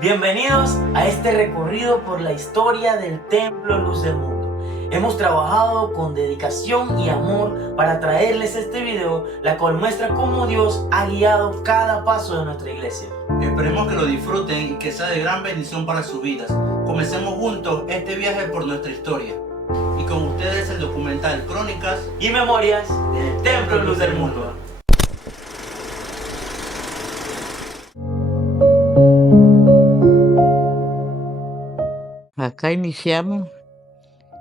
Bienvenidos a este recorrido por la historia del Templo Luz del Mundo. Hemos trabajado con dedicación y amor para traerles este video, la cual muestra cómo Dios ha guiado cada paso de nuestra iglesia. Esperemos que lo disfruten y que sea de gran bendición para sus vidas. Comencemos juntos este viaje por nuestra historia. Y con ustedes el documental Crónicas Y memorias del Templo Luz del Mundo. Acá iniciamos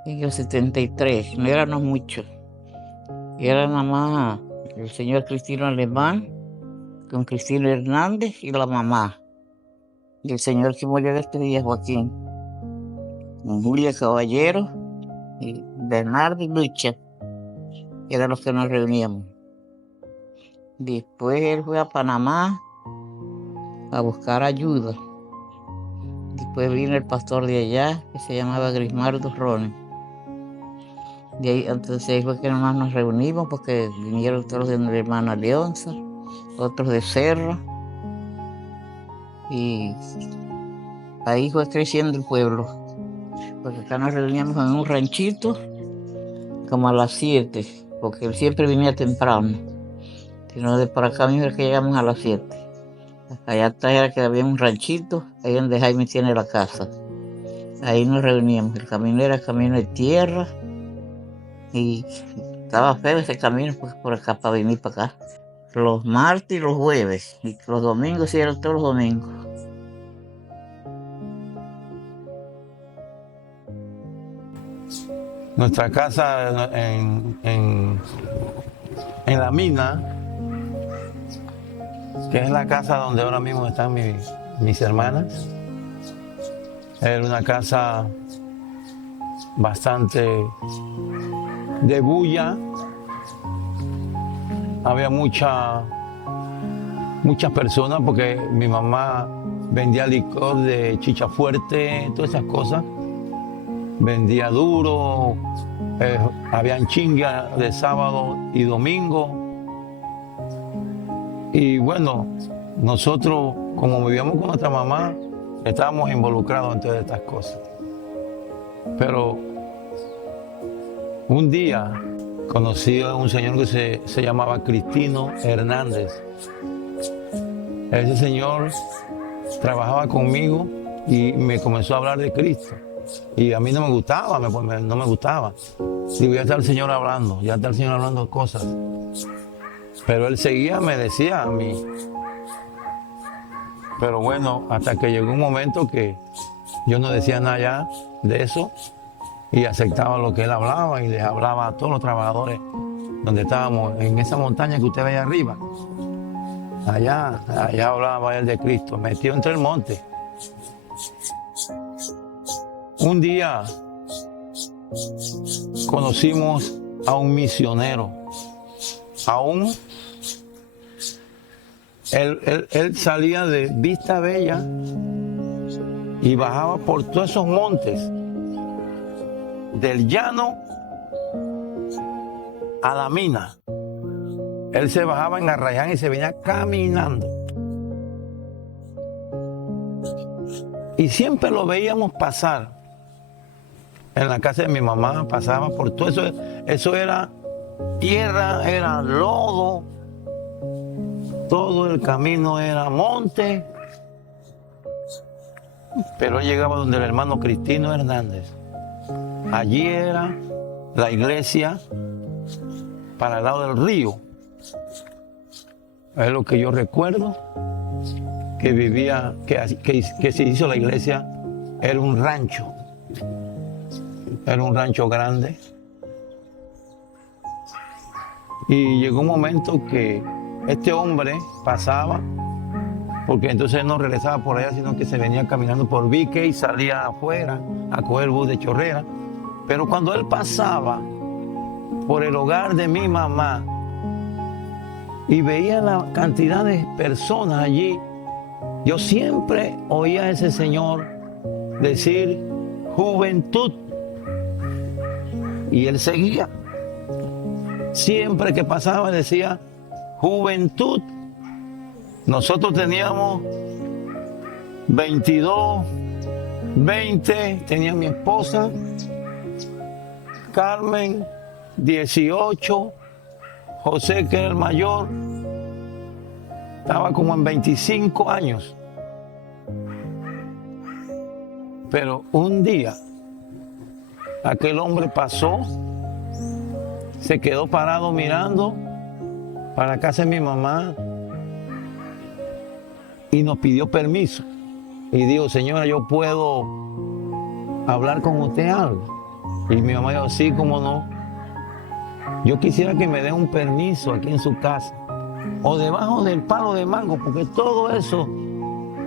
en el 73, no éramos muchos. Era nada más el señor Cristino Alemán, con Cristina Hernández y la mamá. Y el señor que murió este día, Joaquín. Con Julia Caballero y Bernardo y Lucha. Eran los que nos reuníamos. Después él fue a Panamá a buscar ayuda. Después vino el pastor de allá, que se llamaba Grismardo Rones. De ahí, entonces ahí fue que nomás nos reunimos, porque vinieron todos de mi hermana Leonza, otros de Serra. Y ahí fue creciendo el pueblo. Porque acá nos reuníamos en un ranchito, como a las 7, porque él siempre venía temprano. Sino de por acá mismo es que llegamos a las 7. Allá atrás era que había un ranchito, ahí donde Jaime tiene la casa. Ahí nos reuníamos. El camino era camino de tierra y estaba feo ese camino pues, por acá para venir para acá. Los martes y los jueves, y los domingos sí eran todos los domingos. Nuestra casa en la mina, que es la casa donde ahora mismo están mis hermanas, era una casa bastante de bulla. Había muchas personas porque mi mamá vendía licor de chicha fuerte, todas esas cosas. Vendía duro, habían chingas de sábado y domingo. Y bueno, nosotros, como vivíamos con nuestra mamá, estábamos involucrados en todas estas cosas. Pero un día conocí a un señor que se llamaba Cristino Hernández. Ese señor trabajaba conmigo y me comenzó a hablar de Cristo. Y a mí no me gustaba, no me gustaba. Digo, ya está el Señor hablando, ya está el Señor hablando cosas. Pero él seguía, me decía a mí. Pero bueno, hasta que llegó un momento que yo no decía nada ya de eso y aceptaba lo que él hablaba y les hablaba a todos los trabajadores donde estábamos, en esa montaña que usted ve allá arriba. Allá hablaba él de Cristo, metido entre el monte. Un día conocimos a un misionero. Él salía de Vista Bella y bajaba por todos esos montes, del llano a la mina. Él se bajaba en Arrayán y se venía caminando. Y siempre lo veíamos pasar. En la casa de mi mamá pasaba por todo eso. Eso era tierra, era lodo. Todo el camino era monte. Pero él llegaba donde el hermano Cristino Hernández. Allí era la iglesia para el lado del río. Es lo que yo recuerdo, que vivía, que se hizo la iglesia, era un rancho. Era un rancho grande. Y llegó un momento que este hombre pasaba, porque entonces él no regresaba por allá, sino que se venía caminando por Vique y salía afuera a coger el bus de Chorrera. Pero cuando él pasaba por el hogar de mi mamá y veía la cantidad de personas allí, yo siempre oía a ese señor decir juventud. Y él seguía. Siempre que pasaba decía juventud. Nosotros teníamos 22, 20 tenía mi esposa, Carmen, 18, José, que era el mayor, estaba como en 25 años. Pero un día, aquel hombre pasó, se quedó parado mirando para la casa de mi mamá y nos pidió permiso. Y dijo, señora, ¿yo puedo hablar con usted algo? Y mi mamá dijo, sí, cómo no. Yo quisiera que me dé un permiso aquí en su casa, o debajo del palo de mango, porque todo eso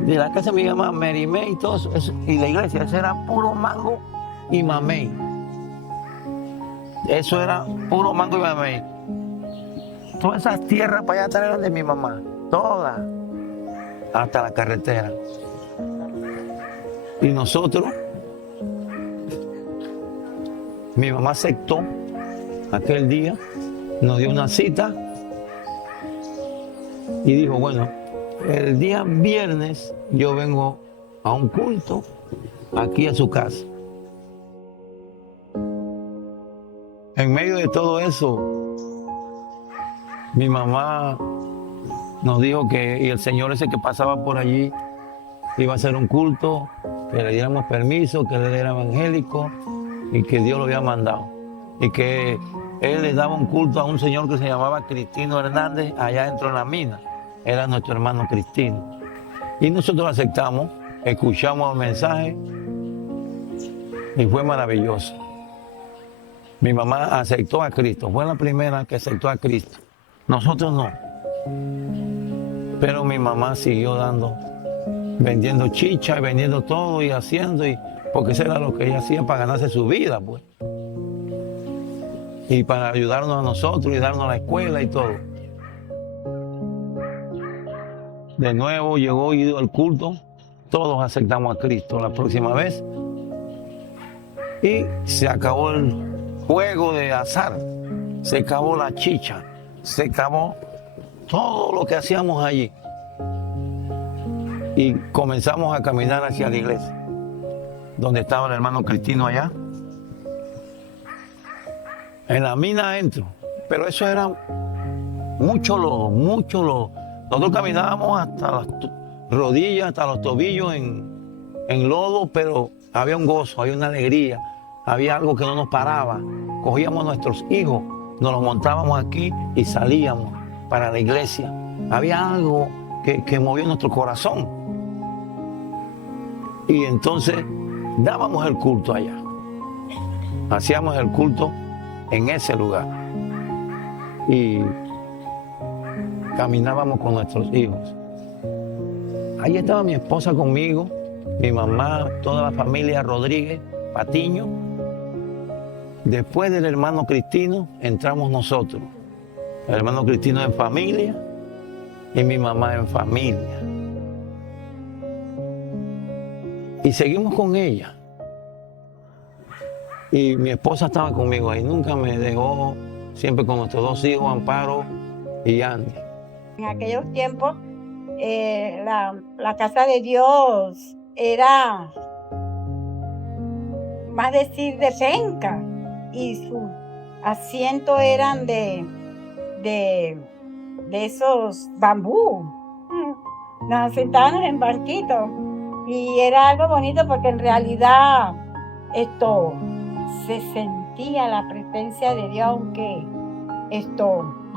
de la casa de mi mamá, Merimé y todo eso, y la iglesia, eso era puro mango y mamey. Eso era puro mango y mamey. Todas esas tierras para allá atrás eran de mi mamá, todas, hasta la carretera. Y nosotros, mi mamá aceptó aquel día, nos dio una cita y dijo, bueno, el día viernes yo vengo a un culto aquí a su casa. En medio de todo eso, mi mamá nos dijo que y el señor ese que pasaba por allí iba a hacer un culto, que le diéramos permiso, que él era evangélico y que Dios lo había mandado. Y que él le daba un culto a un señor que se llamaba Cristino Hernández allá dentro de la mina. Era nuestro hermano Cristino. Y nosotros aceptamos, escuchamos el mensaje y fue maravilloso. Mi mamá aceptó a Cristo, fue la primera que aceptó a Cristo. Nosotros no. Pero mi mamá siguió vendiendo chicha y vendiendo todo y haciendo, porque eso era lo que ella hacía para ganarse su vida, pues. Y para ayudarnos a nosotros y darnos a la escuela y todo. De nuevo llegó y dio el culto, todos aceptamos a Cristo la próxima vez y se acabó el juego de azar, se acabó la chicha, se acabó todo lo que hacíamos allí y comenzamos a caminar hacia la iglesia, donde estaba el hermano Cristino allá. En la mina adentro, pero eso era mucho lodo, mucho lodo. Nosotros caminábamos hasta las rodillas, hasta los tobillos en lodo, pero había un gozo, había una alegría, había algo que no nos paraba. Cogíamos a nuestros hijos, nos los montábamos aquí y salíamos para la iglesia. Había algo que movió nuestro corazón. Y entonces dábamos el culto allá. Hacíamos el culto en ese lugar. Y caminábamos con nuestros hijos. Ahí estaba mi esposa conmigo, mi mamá, toda la familia Rodríguez, Patiño. Después del hermano Cristino, entramos nosotros. El hermano Cristino en familia y mi mamá en familia. Y seguimos con ella. Y mi esposa estaba conmigo ahí, nunca me dejó, siempre con nuestros dos hijos, Amparo y Andy. En aquellos tiempos, la casa de Dios era, más decir, de penca, y sus asientos eran de esos bambú. Nos sentábamos en banquitos y era algo bonito porque en realidad se sentía la presencia de Dios, aunque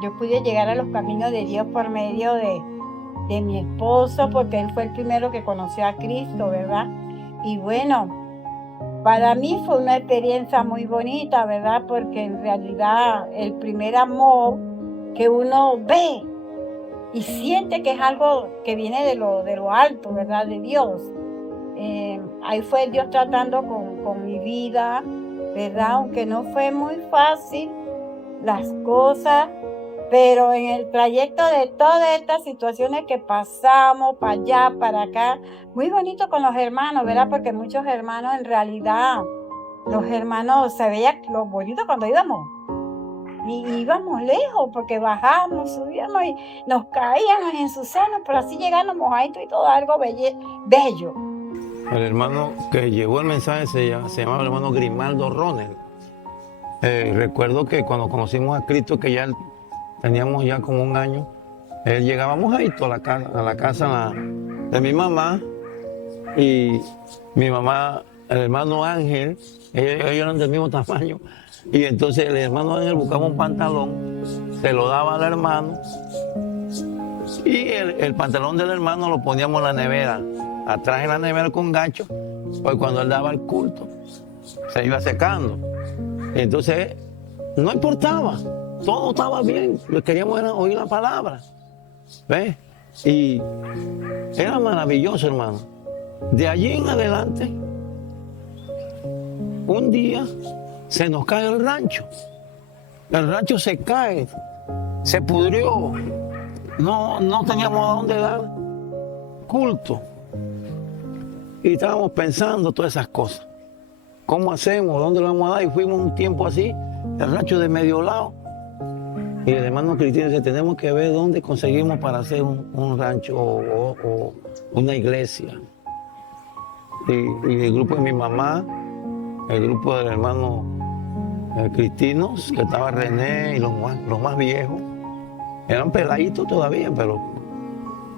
yo pude llegar a los caminos de Dios por medio de mi esposo, porque él fue el primero que conoció a Cristo, ¿verdad? Y bueno, para mí fue una experiencia muy bonita, ¿verdad? Porque en realidad el primer amor que uno ve y siente que es algo que viene de lo alto, ¿verdad? De Dios. Ahí fue Dios tratando con mi vida, ¿verdad? Aunque no fue muy fácil las cosas, pero en el trayecto de todas estas situaciones que pasamos, para allá, para acá, muy bonito con los hermanos, ¿verdad? Porque muchos hermanos, en realidad, los hermanos, se veía lo bonito cuando íbamos. Y íbamos lejos porque bajábamos, subíamos y nos caíamos en su seno, pero así llegábamos mojaditos y todo algo bello. El hermano que llevó el mensaje se llamaba el hermano Grimaldo Ronel. Recuerdo que cuando conocimos a Cristo, que ya teníamos ya como un año, él llegaba mojadito a la casa de mi mamá, y mi mamá, el hermano Ángel, ellos eran del mismo tamaño, y entonces el hermano Ángel buscaba un pantalón, se lo daba al hermano, y el pantalón del hermano lo poníamos en la nevera, atrás en la nevera con gancho, pues cuando él daba el culto, se iba secando. Y entonces no importaba, todo estaba bien, lo que queríamos era oír la palabra. ¿Ves? Y era maravilloso, hermano. De allí en adelante, un día se nos cae el rancho. El rancho se cae, se pudrió. No teníamos a dónde dar culto. Y estábamos pensando todas esas cosas. ¿Cómo hacemos? ¿Dónde lo vamos a dar? Y fuimos un tiempo así, el rancho de medio lado. Y el hermano Cristino dice, tenemos que ver dónde conseguimos para hacer un rancho o una iglesia. Y el grupo de mi mamá, el grupo del hermano Cristinos, que estaba René y los más viejos, eran peladitos todavía, pero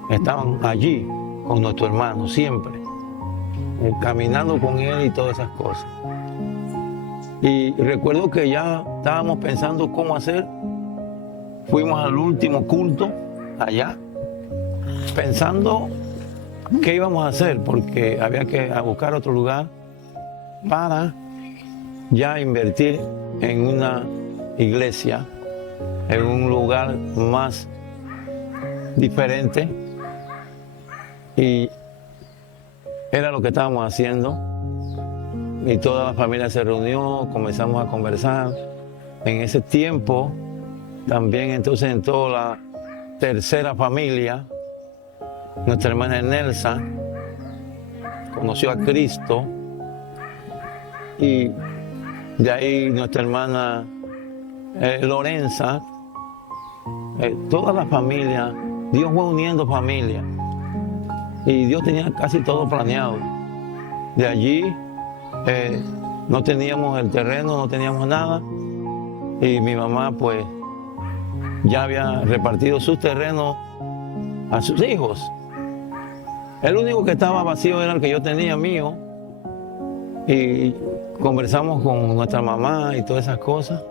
estaban allí con nuestro hermano siempre, caminando con él y todas esas cosas. Y recuerdo que ya estábamos pensando cómo hacer. Fuimos al último culto allá, pensando qué íbamos a hacer, porque había que buscar otro lugar para ya invertir en una iglesia, en un lugar más diferente. Y era lo que estábamos haciendo. Y toda la familia se reunió, comenzamos a conversar. En ese tiempo también entonces entró la tercera familia. Nuestra hermana Nelsa conoció a Cristo, y de ahí nuestra hermana Lorenza, toda la familia, Dios fue uniendo familia y Dios tenía casi todo planeado. De allí no teníamos el terreno, no teníamos nada, y mi mamá pues ya había repartido sus terrenos a sus hijos. El único que estaba vacío era el que yo tenía mío, y conversamos con nuestra mamá y todas esas cosas,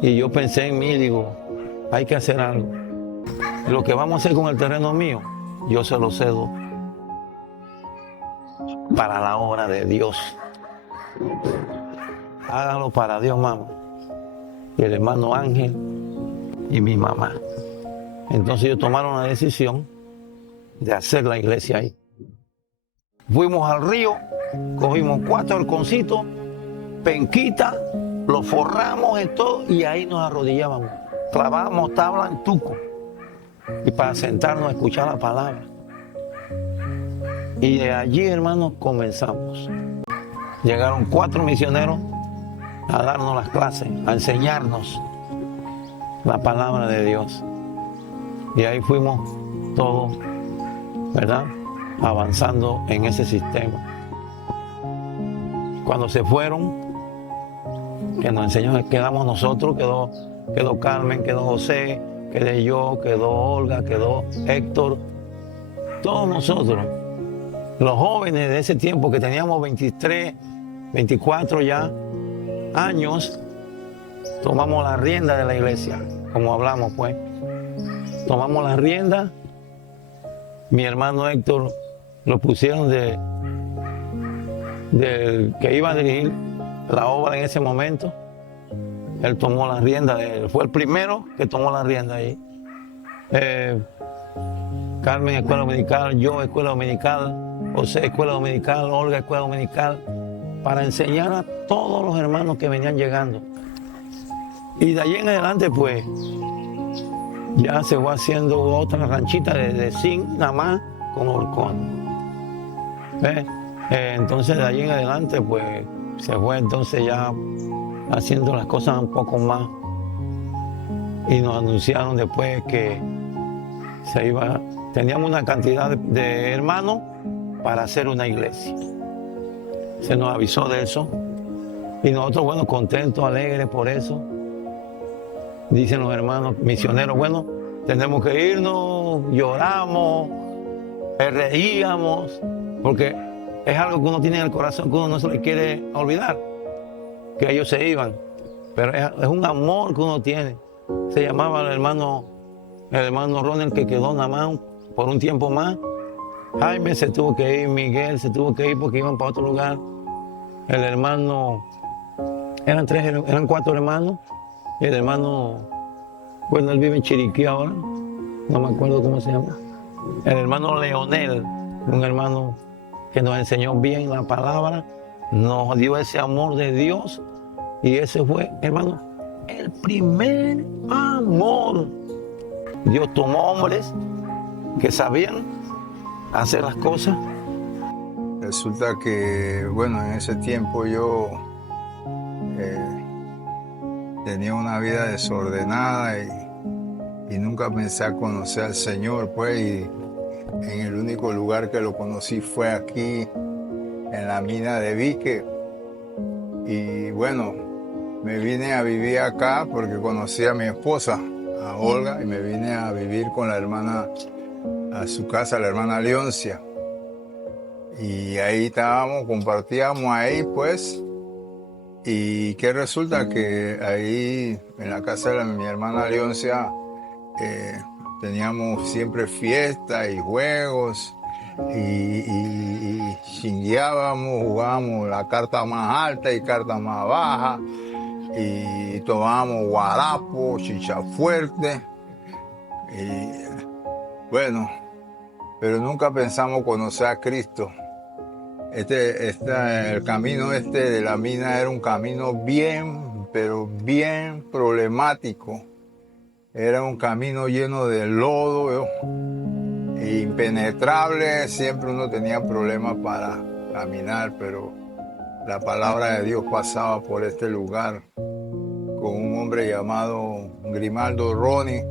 y yo pensé en mí, digo, hay que hacer algo. Lo que vamos a hacer con el terreno mío, yo se lo cedo para la obra de Dios. Hágalo para Dios, mamá. Y el hermano Ángel y mi mamá. Entonces ellos tomaron la decisión de hacer la iglesia ahí. Fuimos al río, cogimos 4 halconcitos, penquita, lo forramos en todo y ahí nos arrodillábamos. Clavábamos tabla en tuco y para sentarnos a escuchar la palabra. Y de allí, hermanos, comenzamos. Llegaron 4 misioneros a darnos las clases, a enseñarnos la palabra de Dios. Y ahí fuimos todos, ¿verdad?, avanzando en ese sistema. Cuando se fueron, que nos enseñó, quedamos nosotros, quedó Carmen, quedó José, quedé yo, quedó Olga, quedó Héctor, todos nosotros, los jóvenes de ese tiempo que teníamos 23, 24 ya años, tomamos la rienda de la iglesia, como hablamos pues. Tomamos la rienda, mi hermano Héctor lo pusieron del que iba a dirigir la obra en ese momento. Él tomó la rienda, fue el primero que tomó la rienda ahí. Carmen, escuela dominical, yo, escuela dominical, José, escuela dominical, Olga, escuela dominical, para enseñar a todos los hermanos que venían llegando. Y de allí en adelante, pues, ya se fue haciendo otra ranchita de zinc, nada más, con horcón. Entonces, de allí en adelante, pues, se fue entonces ya haciendo las cosas un poco más y nos anunciaron después que teníamos una cantidad de hermanos para hacer una iglesia. Se nos avisó de eso y nosotros, bueno, contentos, alegres por eso. Dicen los hermanos misioneros, bueno, tenemos que irnos, lloramos, reíamos, porque es algo que uno tiene en el corazón que uno no se le quiere olvidar, que ellos se iban, pero es un amor que uno tiene. Se llamaba el hermano Ronald, que quedó nada más por un tiempo más. Jaime se tuvo que ir, Miguel se tuvo que ir porque iban para otro lugar. El hermano, eran 4 hermanos, y el hermano, bueno, él vive en Chiriquí ahora, no me acuerdo cómo se llama. El hermano Leonel, un hermano que nos enseñó bien la palabra, nos dio ese amor de Dios, y ese fue, hermano, el primer amor. Dios tomó hombres que sabían hacer las cosas. Resulta que, bueno, en ese tiempo yo tenía una vida desordenada y nunca pensé a conocer al Señor, pues, y en el único lugar que lo conocí fue aquí, en la mina de Vique. Y bueno, me vine a vivir acá porque conocí a mi esposa, a Olga, y me vine a vivir con la hermana, a su casa, la hermana Leoncia. Y ahí estábamos, compartíamos ahí, pues, y que resulta que ahí en la casa de mi hermana Leoncia teníamos siempre fiestas y juegos y chingueábamos, jugábamos la carta más alta y carta más baja y tomábamos guarapo, chicha fuerte y bueno, pero nunca pensamos conocer a Cristo. El camino de la mina era un camino bien, pero bien problemático. Era un camino lleno de lodo, impenetrable. Siempre uno tenía problemas para caminar, pero la palabra de Dios pasaba por este lugar con un hombre llamado Grimaldo Roni.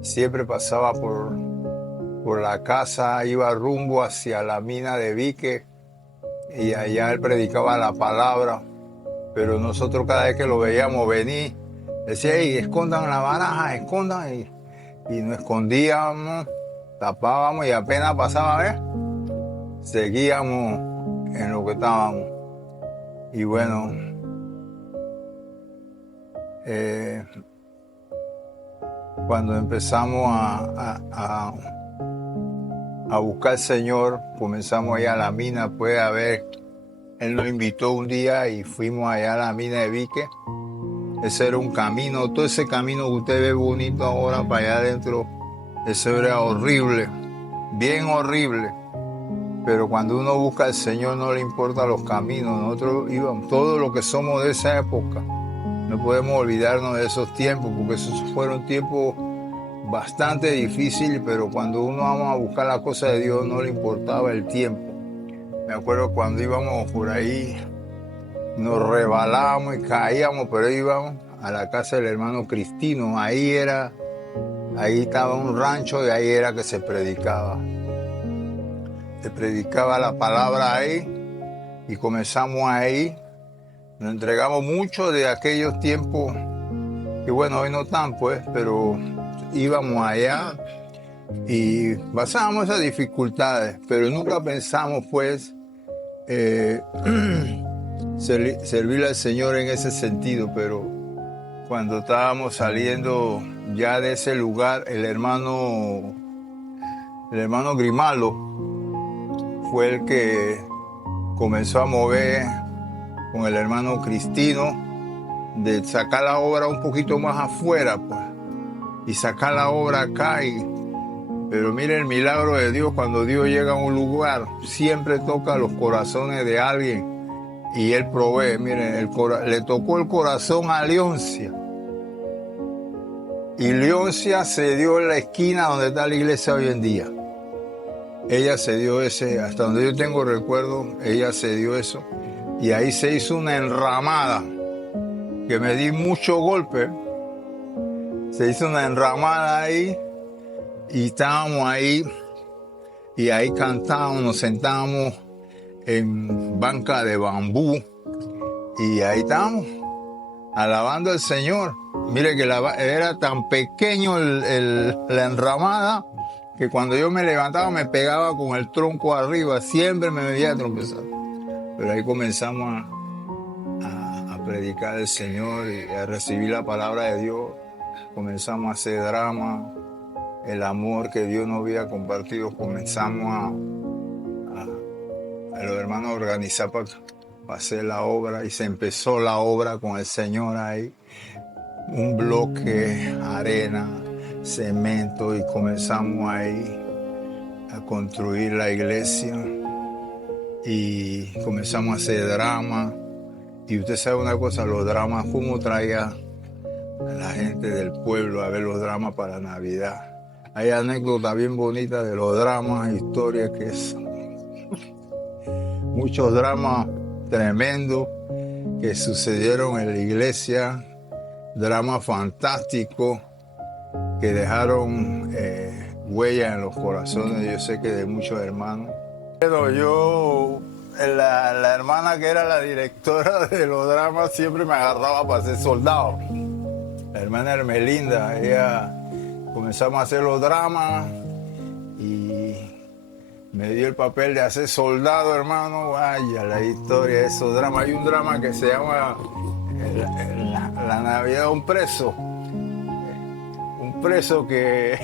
Siempre pasaba por la casa, iba rumbo hacia la mina de Vique y allá él predicaba la palabra, pero nosotros cada vez que lo veíamos venir, decía, hey, escondan la baraja, escondan, y nos escondíamos, tapábamos y apenas pasaba, seguíamos en lo que estábamos. Y bueno, cuando empezamos a buscar al Señor, comenzamos allá a la mina, pues a ver, Él nos invitó un día y fuimos allá a la mina de Vique. Ese era un camino, todo ese camino que usted ve bonito ahora para allá adentro, eso era horrible, bien horrible. Pero cuando uno busca al Señor no le importan los caminos. Nosotros íbamos, todos los que somos de esa época, no podemos olvidarnos de esos tiempos, porque esos fueron tiempos bastante difíciles, pero cuando uno vamos a buscar la cosa de Dios no le importaba el tiempo. Me acuerdo cuando íbamos por ahí, nos rebalábamos y caíamos, pero íbamos a la casa del hermano Cristino. Ahí estaba un rancho y ahí era que se predicaba. Se predicaba la palabra ahí y comenzamos ahí. Nos entregamos mucho de aquellos tiempos, que bueno, hoy no están pues, pero íbamos allá y pasábamos esas dificultades, pero nunca pensamos pues servirle al Señor en ese sentido. Pero cuando estábamos saliendo ya de ese lugar, el hermano Grimaldo fue el que comenzó a mover con el hermano Cristino de sacar la obra un poquito más afuera, pues, y sacar la obra acá. Pero mire el milagro de Dios, cuando Dios llega a un lugar, siempre toca los corazones de alguien y Él provee. Miren, le tocó el corazón a Leoncia. Y Leoncia se dio en la esquina donde está la iglesia hoy en día. Ella se dio hasta donde yo tengo recuerdo, ella se dio eso. Y ahí se hizo una enramada que me di mucho golpe. se hizo una enramada ahí y estábamos ahí y ahí cantábamos, nos sentábamos en banca de bambú y ahí estábamos alabando al Señor. Mire que era tan pequeño la enramada que cuando yo me levantaba me pegaba con el tronco arriba, siempre me veía tropezar. Pero ahí comenzamos a predicar al Señor y a recibir la palabra de Dios. Comenzamos a hacer drama, el amor que Dios nos había compartido, comenzamos a los hermanos a organizar para hacer la obra y se empezó la obra con el Señor ahí. Un bloque, arena, cemento y comenzamos ahí a construir la iglesia y comenzamos a hacer drama. Y usted sabe una cosa, los dramas, cómo traía a la gente del pueblo a ver los dramas para Navidad. Hay anécdotas bien bonitas de los dramas, historias que es muchos dramas tremendos que sucedieron en la iglesia, dramas fantásticos que dejaron huellas en los corazones, yo sé que de muchos hermanos. Pero yo, la hermana que era la directora de los dramas siempre me agarraba para ser soldado. La hermana Hermelinda, ella comenzamos a hacer los dramas y me dio el papel de hacer soldado, hermano. Vaya, la historia de esos dramas. Hay un drama que se llama La Navidad de un preso. Un preso que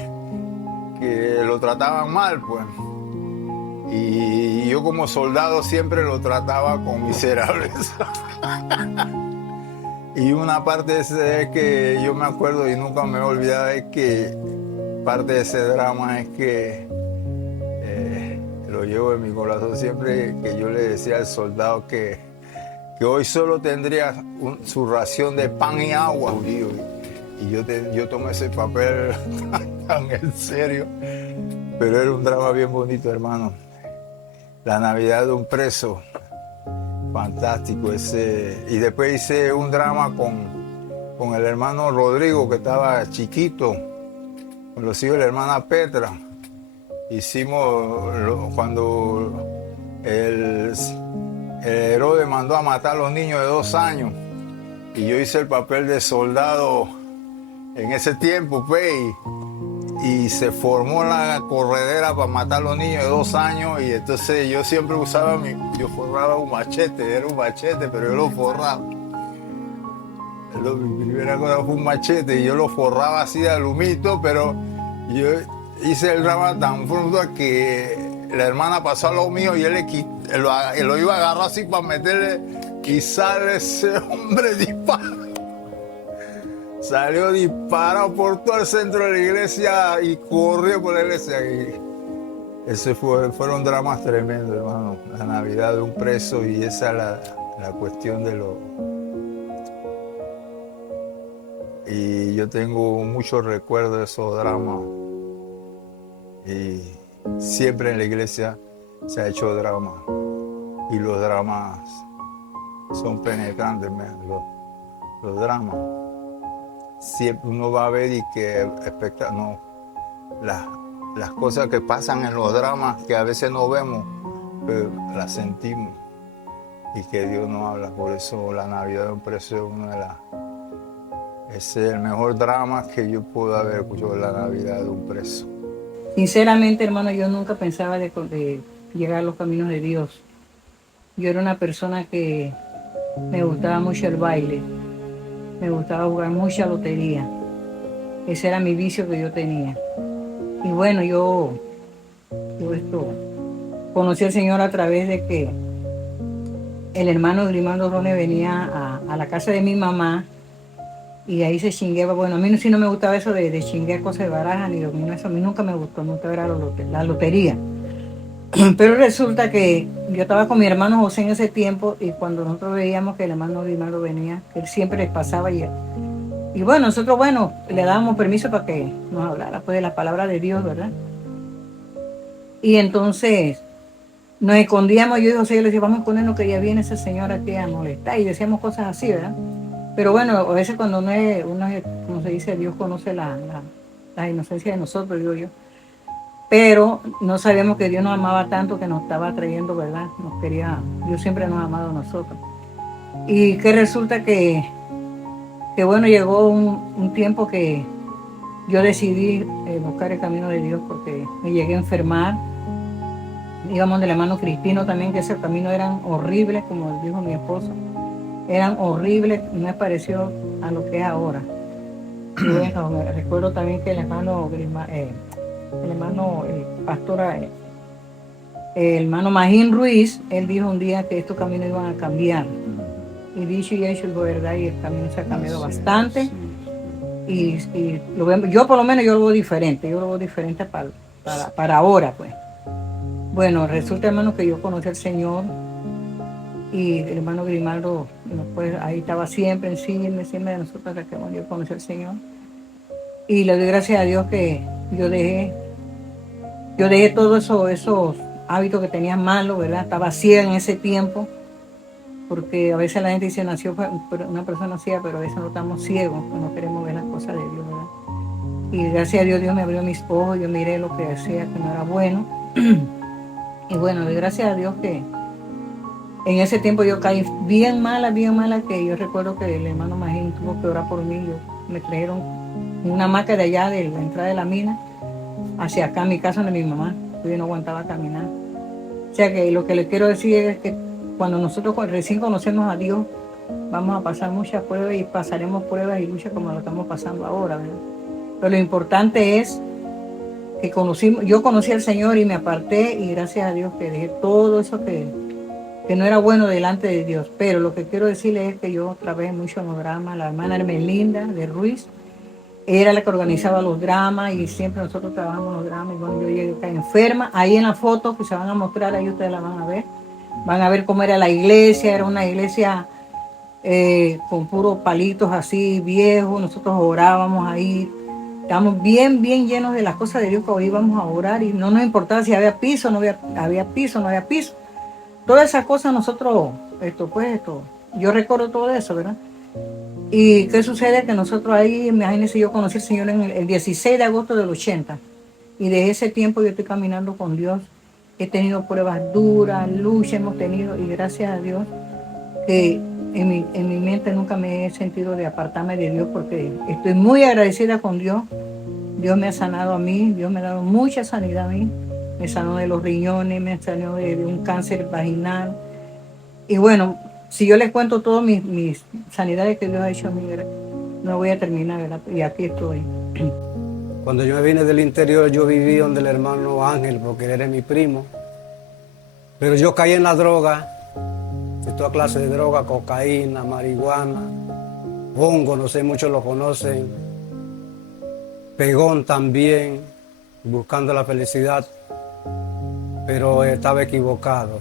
lo trataban mal, pues. Y yo como soldado siempre lo trataba con miserables. Y una parte de ese es que yo me acuerdo y nunca me he olvidado, es que parte de ese drama es que lo llevo en mi corazón siempre, que yo le decía al soldado que hoy solo tendría su ración de pan y agua. Y yo tomé ese papel tan en serio, pero era un drama bien bonito, hermano. La Navidad de un preso. Fantástico ese. Y después hice un drama con el hermano Rodrigo, que estaba chiquito, con los hijos de la hermana Petra. Hicimos cuando el Herodes mandó a matar a los niños de 2 años. Y yo hice el papel de soldado en ese tiempo, pues, y se formó la corredera para matar a los niños de 2 años y entonces yo siempre usaba yo forraba un machete, era un machete, pero yo lo forraba. Mi primera cosa fue un machete y yo lo forraba así de alumito, pero yo hice el drama tan pronto que la hermana pasó a lo mío y él lo iba a agarrar así para meterle y sale ese hombre disparado. Salió disparado por todo el centro de la iglesia y corrió por la iglesia. Y fueron dramas tremendos, hermano. La Navidad de un preso y esa es la cuestión de lo... Y yo tengo muchos recuerdos de esos dramas. Y siempre en la iglesia se ha hecho drama. Y los dramas son penetrantes, los dramas. Siempre uno va a ver y que las cosas que pasan en los dramas que a veces no vemos, pero las sentimos y que Dios nos habla. Por eso la Navidad de un preso es el mejor drama que yo puedo haber escuchado, la Navidad de un preso. Sinceramente, hermano, yo nunca pensaba de llegar a los caminos de Dios. Yo era una persona que me gustaba mucho el baile. Me gustaba jugar mucha lotería. Ese era mi vicio que yo tenía. Y bueno, yo conocí al Señor a través de que el hermano Grimaldo Rone venía a la casa de mi mamá y ahí se chingueaba. Bueno, a mí sí no me gustaba eso de chinguear cosas de baraja ni dominó, eso a mí nunca me gustó, nunca era la lotería. Pero resulta que yo estaba con mi hermano José en ese tiempo y cuando nosotros veíamos que el hermano Grimaldo venía, él siempre pasaba y bueno, nosotros le dábamos permiso para que nos hablara pues de la palabra de Dios, ¿verdad? Y entonces nos escondíamos, yo y José, yo le decía, vamos a escondernos que ya viene ese señor aquí a molestar y decíamos cosas así, ¿verdad? Pero bueno, a veces cuando como se dice, Dios conoce la inocencia de nosotros, digo yo. Pero no sabíamos que Dios nos amaba tanto que nos estaba trayendo, ¿verdad? Nos quería, Dios siempre nos ha amado a nosotros. Y que resulta que bueno, llegó un tiempo que yo decidí buscar el camino de Dios porque me llegué a enfermar. Íbamos del hermano Cristino también, que esos caminos eran horribles, como dijo mi esposo. Eran horribles, no es parecido a lo que es ahora. Y bueno, me recuerdo también que el hermano Magín Ruiz, él dijo un día que estos caminos iban a cambiar. Y dicho y hecho es verdad, y el camino se ha cambiado bastante. Y lo vemos, yo por lo menos yo lo veo diferente, para ahora, pues. Bueno, resulta, hermano, que yo conocí al Señor y el hermano Grimaldo, pues ahí estaba siempre encima de nosotros hasta que bueno, yo conocí al Señor. Y le doy gracias a Dios que yo dejé todos esos hábitos que tenía malos, ¿verdad? Estaba ciega en ese tiempo, porque a veces la gente dice, nació una persona ciega, pero a veces no estamos ciegos, no queremos ver las cosas de Dios, ¿verdad? Y gracias a Dios, Dios me abrió mis ojos, yo miré lo que hacía que no era bueno. Y bueno, doy gracias a Dios que en ese tiempo yo caí bien mala, que yo recuerdo que el hermano Magín tuvo que orar por mí. Me trajeron una hamaca de allá, de la entrada de la mina, hacia acá, mi casa de mi mamá. Yo no aguantaba caminar. O sea que lo que le quiero decir es que cuando nosotros recién conocemos a Dios, vamos a pasar muchas pruebas y pasaremos pruebas y luchas como lo estamos pasando ahora, ¿verdad? Pero lo importante es que yo conocí al Señor y me aparté y gracias a Dios que dejé todo eso que no era bueno delante de Dios. Pero lo que quiero decirles es que yo trabajé mucho en los dramas. La hermana Hermelinda de Ruiz era la que organizaba los dramas y siempre nosotros trabajamos en los dramas. Y bueno, yo llegué acá enferma. Ahí en la foto que se van a mostrar, ahí ustedes la van a ver. Van a ver cómo era la iglesia. Era una iglesia con puros palitos así viejos. Nosotros orábamos ahí. Estábamos bien llenos de las cosas de Dios que hoy íbamos a orar y no nos importaba si había piso, no había piso. Todas esas cosas nosotros, yo recuerdo todo eso, ¿verdad? Y qué sucede que nosotros ahí, imagínense, yo conocí al Señor el 16 de agosto del 80 y desde ese tiempo yo estoy caminando con Dios. He tenido pruebas duras, luchas hemos tenido y gracias a Dios que en mi mente nunca me he sentido de apartarme de Dios porque estoy muy agradecida con Dios. Dios me ha sanado a mí, Dios me ha dado mucha sanidad a mí. Me sanó de los riñones, me sanó de un cáncer vaginal. Y bueno, si yo les cuento todas mis sanidades que Dios ha hecho a mí, no voy a terminar, ¿verdad? Y aquí estoy. Cuando yo me vine del interior, yo viví donde el hermano Ángel, porque él era mi primo. Pero yo caí en la droga, de toda clase de droga, cocaína, marihuana, hongo, no sé, muchos lo conocen, pegón también, buscando la felicidad, pero estaba equivocado.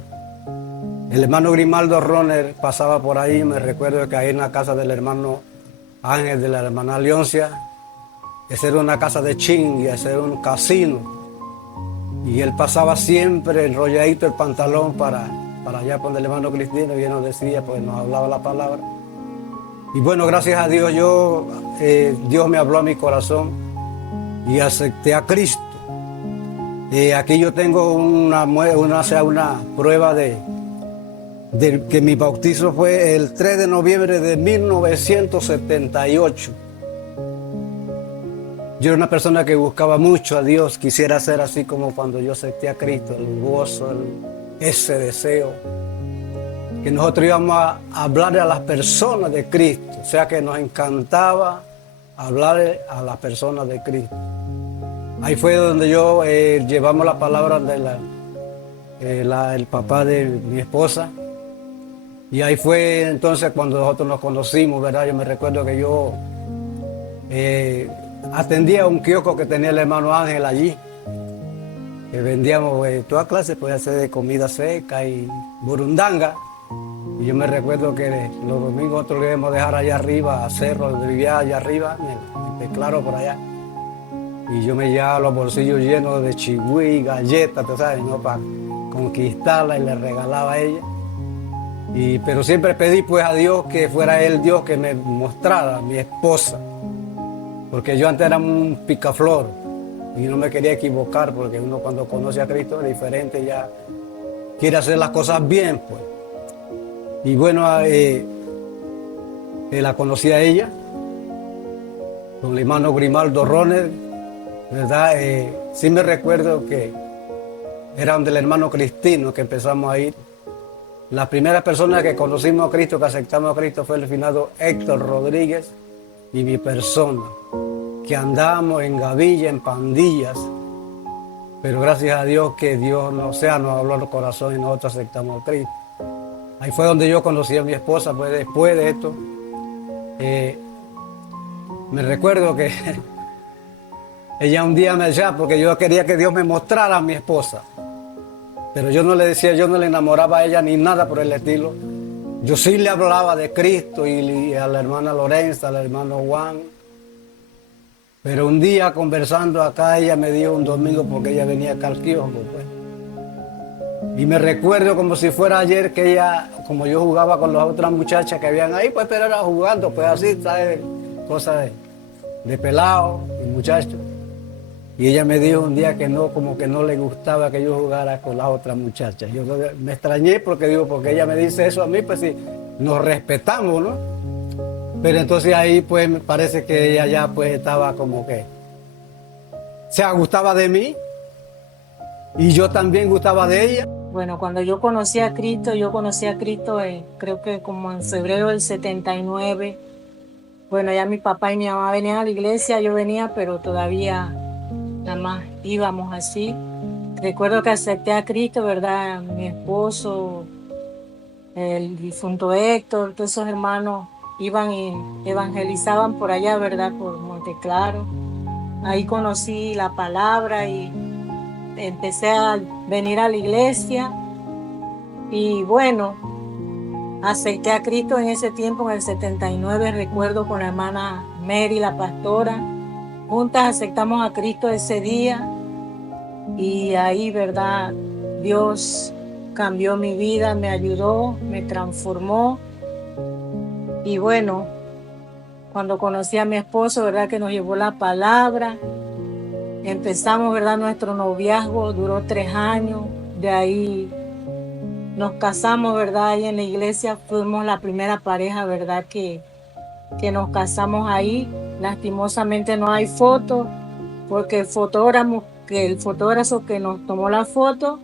El hermano Grimaldo Roner pasaba por ahí, me recuerdo que ahí en la casa del hermano Ángel, de la hermana Leoncia, esa era una casa de ching y ese era un casino. Y él pasaba siempre enrolladito el pantalón para allá con el hermano Cristino y él nos decía, pues nos hablaba la palabra. Y bueno, gracias a Dios, Dios me habló a mi corazón y acepté a Cristo. Aquí yo tengo una prueba de que mi bautizo fue el 3 de noviembre de 1978. Yo era una persona que buscaba mucho a Dios, quisiera ser así como cuando yo acepté a Cristo, el gozo, ese deseo. Que nosotros íbamos a hablarle a las personas de Cristo, o sea que nos encantaba hablarle a las personas de Cristo. Ahí fue donde yo llevamos la palabra del papá de mi esposa. Y ahí fue entonces cuando nosotros nos conocimos, ¿verdad? Yo me recuerdo que yo atendía un kiosco que tenía el hermano Ángel allí, que vendíamos toda clase, podía ser de comida seca y burundanga. Y yo me recuerdo que los domingos nosotros le íbamos a dejar allá arriba, a Cerro, donde vivía allá arriba, en el Claro por allá. Y yo me llevaba los bolsillos llenos de chigüí, galletas, tú sabes, ¿no? Para conquistarla y le regalaba a ella. Pero siempre pedí pues a Dios que fuera Él Dios que me mostrara a mi esposa, porque yo antes era un picaflor y no me quería equivocar, porque uno cuando conoce a Cristo es diferente, ya quiere hacer las cosas bien pues. Y bueno, la conocí a ella, con el hermano Grimaldo Roner, ¿verdad? Sí me recuerdo que era donde el hermano Cristino que empezamos a ir. La primera persona que conocimos a Cristo, que aceptamos a Cristo, fue el finado Héctor Rodríguez y mi persona, que andábamos en gavilla, en pandillas, pero gracias a Dios que Dios nos habló al corazón y nosotros aceptamos a Cristo. Ahí fue donde yo conocí a mi esposa, pues después de esto, me recuerdo que ella un día me decía, porque yo quería que Dios me mostrara a mi esposa, pero yo no le decía, yo no le enamoraba a ella ni nada por el estilo. Yo sí le hablaba de Cristo y a la hermana Lorenza, al hermano Juan. Pero un día conversando acá, ella me dijo un domingo, porque ella venía acá al kiosco, pues. Y me recuerdo como si fuera ayer que ella, como yo jugaba con las otras muchachas que habían ahí, pues pero era jugando, pues así, ¿sabes? Cosas de pelado y muchachos. Y ella me dijo un día que no, como que no le gustaba que yo jugara con las otras muchachas. Yo me extrañé porque ella me dice eso a mí, pues sí, nos respetamos, ¿no? Pero entonces ahí pues me parece que ella ya pues estaba como que se gustaba de mí y yo también gustaba de ella. Bueno, cuando yo conocí a Cristo creo que como en febrero del 79. Bueno, ya mi papá y mi mamá venían a la iglesia, yo venía, pero todavía nada más íbamos así. Recuerdo que acepté a Cristo, ¿verdad? Mi esposo, el difunto Héctor, todos esos hermanos iban y evangelizaban por allá, ¿verdad? Por Monteclaro. Ahí conocí la palabra y empecé a venir a la iglesia. Y bueno, acepté a Cristo en ese tiempo, en el 79, recuerdo con la hermana Mary, la pastora. Juntas aceptamos a Cristo ese día y ahí, ¿verdad? Dios cambió mi vida, me ayudó, me transformó. Y bueno, cuando conocí a mi esposo, ¿verdad? Que nos llevó la palabra. Empezamos, ¿verdad? Nuestro noviazgo duró 3 años. De ahí nos casamos, ¿verdad? Ahí en la iglesia fuimos la primera pareja, ¿verdad? Que nos casamos ahí. Lastimosamente no hay fotos, porque el fotógrafo que nos tomó la foto,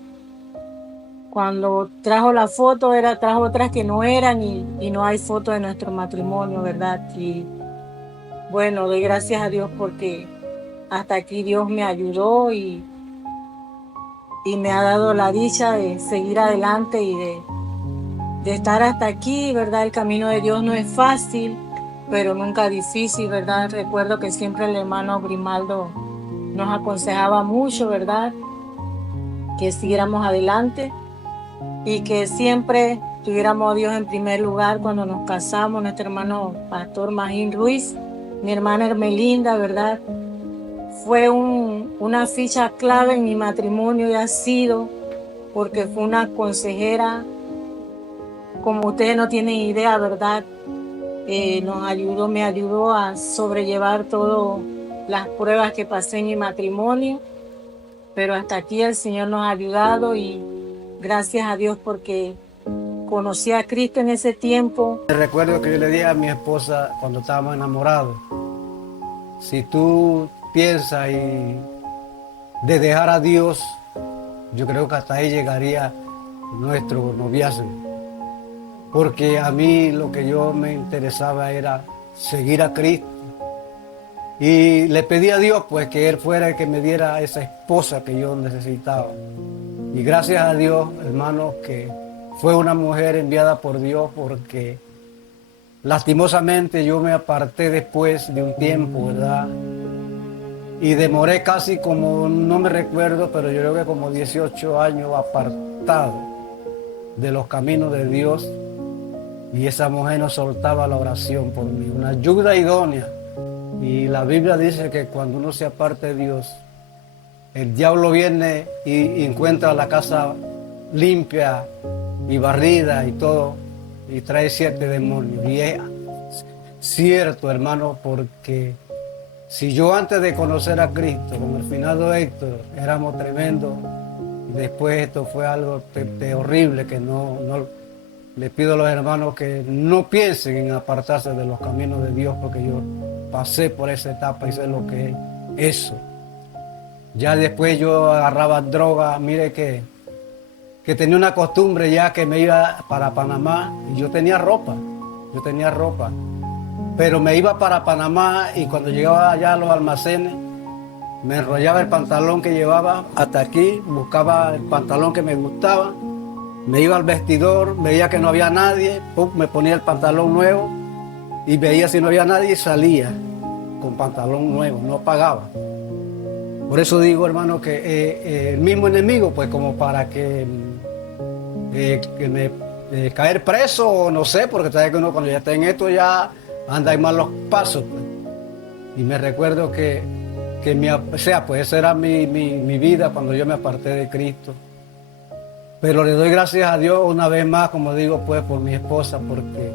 cuando trajo la foto, trajo otras que no eran y no hay foto de nuestro matrimonio, ¿verdad? Y bueno, doy gracias a Dios porque hasta aquí Dios me ayudó y me ha dado la dicha de seguir adelante y de estar hasta aquí, ¿verdad? El camino de Dios no es fácil, pero nunca difícil, ¿verdad? Recuerdo que siempre el hermano Grimaldo nos aconsejaba mucho, ¿verdad? Que siguiéramos adelante y que siempre tuviéramos a Dios en primer lugar cuando nos casamos. Nuestro hermano Pastor Magín Ruiz, mi hermana Hermelinda, ¿verdad? Fue una ficha clave en mi matrimonio y ha sido porque fue una consejera, como ustedes no tienen idea, ¿verdad? Me ayudó a sobrellevar todas las pruebas que pasé en mi matrimonio, pero hasta aquí el Señor nos ha ayudado y gracias a Dios porque conocí a Cristo en ese tiempo. Recuerdo que yo le dije a mi esposa cuando estábamos enamorados, si tú piensas de dejar a Dios, yo creo que hasta ahí llegaría nuestro noviazgo. Porque a mí lo que yo me interesaba era seguir a Cristo. Y le pedí a Dios pues que Él fuera el que me diera esa esposa que yo necesitaba. Y gracias a Dios, hermanos, que fue una mujer enviada por Dios, porque lastimosamente yo me aparté después de un tiempo, ¿verdad? Y demoré casi como, no me recuerdo, pero yo creo que como 18 años apartado de los caminos de Dios. Y esa mujer no soltaba la oración por mí, una ayuda idónea. Y la Biblia dice que cuando uno se aparta de Dios, el diablo viene y encuentra la casa limpia y barrida y todo, y trae 7 demonios. Y es cierto, hermano, porque si yo antes de conocer a Cristo, con el finado Héctor, éramos tremendos, después esto fue algo horrible, que no le pido a los hermanos que no piensen en apartarse de los caminos de Dios, porque yo pasé por esa etapa y sé lo que es eso. Ya después yo agarraba droga, mire que tenía una costumbre ya que me iba para Panamá y yo tenía ropa, pero me iba para Panamá y cuando llegaba allá a los almacenes, me enrollaba el pantalón que llevaba hasta aquí, buscaba el pantalón que me gustaba, me iba al vestidor, veía que no había nadie, me ponía el pantalón nuevo y veía si no había nadie y salía con pantalón nuevo, no pagaba. Por eso digo, hermano, que el mismo enemigo, pues como para que me caer preso o no sé, porque sabes que uno cuando ya está en esto ya anda en malos pasos. Pues. Y me recuerdo que pues esa era mi vida cuando yo me aparté de Cristo. Pero le doy gracias a Dios una vez más, como digo, pues por mi esposa, porque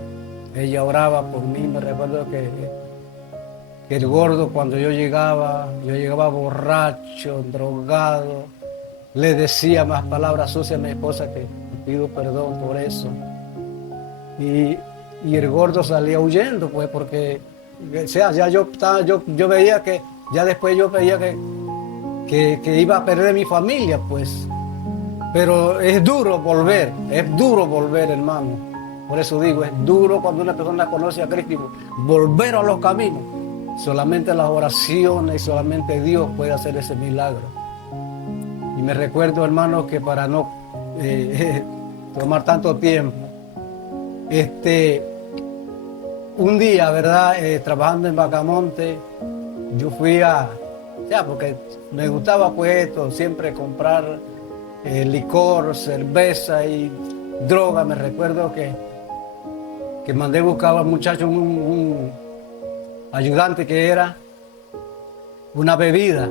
ella oraba por mí. Me recuerdo que el gordo, cuando yo llegaba borracho, drogado, le decía más palabras sucias a mi esposa, que pido perdón por eso. Y el gordo salía huyendo, pues, porque, o sea, ya yo veía que, ya después yo veía que iba a perder mi familia, pues. Pero es duro volver, hermano. Por eso digo, es duro cuando una persona conoce a Cristo, volver a los caminos. Solamente las oraciones y solamente Dios puede hacer ese milagro. Y me recuerdo, hermano, que para no tomar tanto tiempo, un día, ¿verdad? Trabajando en Bacamonte, yo fui porque me gustaba pues esto, siempre comprar licor, cerveza y droga. Me recuerdo que mandé buscar al muchacho un ayudante que era una bebida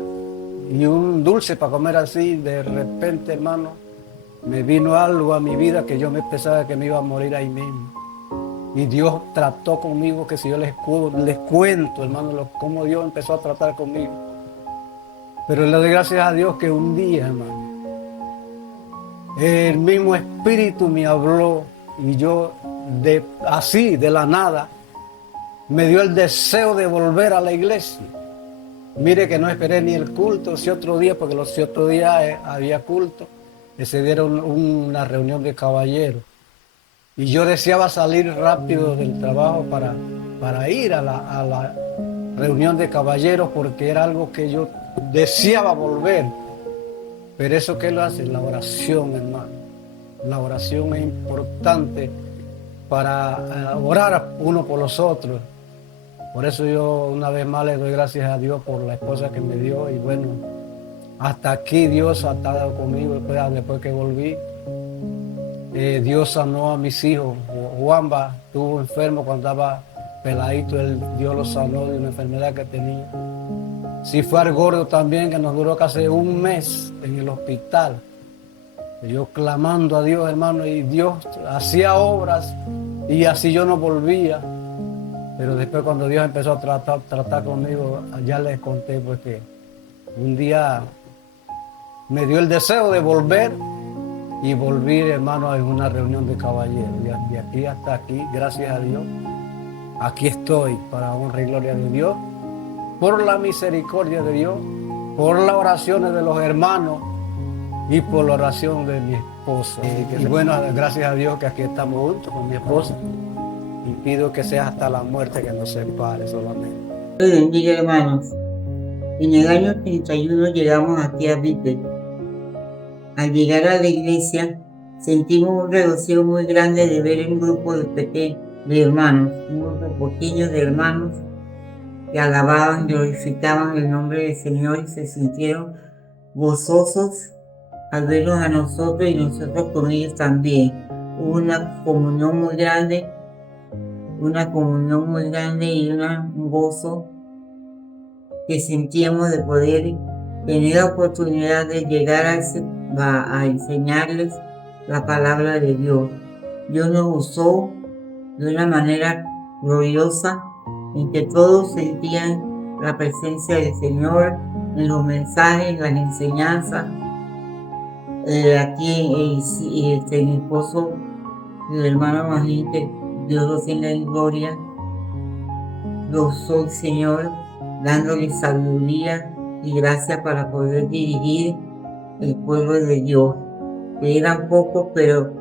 y un dulce para comer así. De repente, hermano, me vino algo a mi vida que yo me pensaba que me iba a morir ahí mismo. Y Dios trató conmigo, que si yo les cuento, hermano, cómo Dios empezó a tratar conmigo. Pero le doy gracias a Dios que un día, hermano, el mismo Espíritu me habló y yo así, de la nada, me dio el deseo de volver a la iglesia. Mire que no esperé ni el culto, si otro día, porque los otros días había culto, ese día era una reunión de caballeros. Y yo deseaba salir rápido del trabajo para ir a la reunión de caballeros, porque era algo que yo deseaba volver. Pero eso, ¿qué lo hace? La oración, hermano. La oración es importante para orar uno por los otros. Por eso yo una vez más le doy gracias a Dios por la esposa que me dio. Y bueno, hasta aquí Dios ha estado conmigo después que volví. Dios sanó a mis hijos. Juanba estuvo enfermo cuando estaba peladito, Dios lo sanó de una enfermedad que tenía. Sí, fue al gordo también, que nos duró casi un mes en el hospital. Yo clamando a Dios, hermano, y Dios hacía obras y así yo no volvía. Pero después, cuando Dios empezó a tratar conmigo, ya les conté pues que un día me dio el deseo de volver y volví, hermano, en una reunión de caballeros. Y de aquí hasta aquí, gracias a Dios, aquí estoy para honra y gloria de Dios, por la misericordia de Dios, por las oraciones de los hermanos y por la oración de mi esposa. Y bueno, gracias a Dios que aquí estamos juntos con mi esposa. Y pido que sea hasta la muerte que nos separe solamente. Dios bendiga, hermanos. En el año 31 llegamos aquí a Vite. Al llegar a la iglesia, sentimos un regocijo muy grande de ver un grupo de hermanos, un grupo pequeño de hermanos que alababan, glorificaban el nombre del Señor y se sintieron gozosos al vernos a nosotros y nosotros con ellos también. Hubo una comunión muy grande y un gozo que sentíamos de poder tener la oportunidad de llegar a enseñarles la palabra de Dios. Dios nos usó de una manera gloriosa, en que todos sentían la presencia del Señor en los mensajes, en las enseñanzas. Aquí mi esposo, el hermano Magín, que Dios lo tenga en gloria, lo usó el Señor, dándole sabiduría y gracia para poder dirigir el pueblo de Dios. Que eran pocos, pero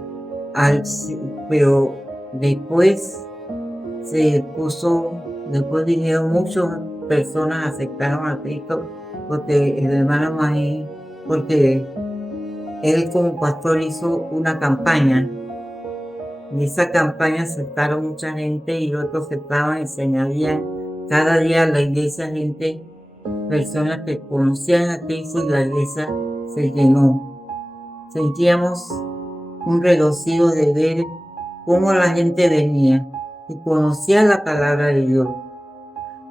después después vinieron muchas personas, aceptaron a Cristo, porque el hermano Magín, porque él como pastor hizo una campaña, y esa campaña aceptaron mucha gente y otros aceptaban y se añadían cada día a la iglesia gente, personas que conocían a Cristo, y la iglesia se llenó. Sentíamos un regocijo de ver cómo la gente venía y conocía la palabra de Dios.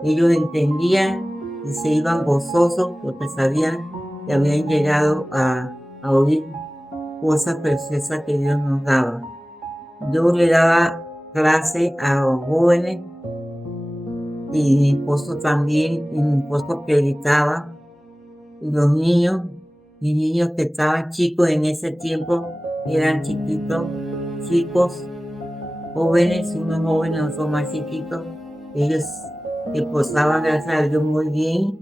Ellos entendían y se iban gozosos porque sabían que habían llegado a oír cosas preciosas que Dios nos daba. Yo le daba clase a los jóvenes y mi esposo también, y mi esposo predicaba, y los niños que estaban chicos en ese tiempo, eran chiquitos, chicos, jóvenes, unos jóvenes, otros más chiquitos, ellos se portaban, gracias a Dios, muy bien,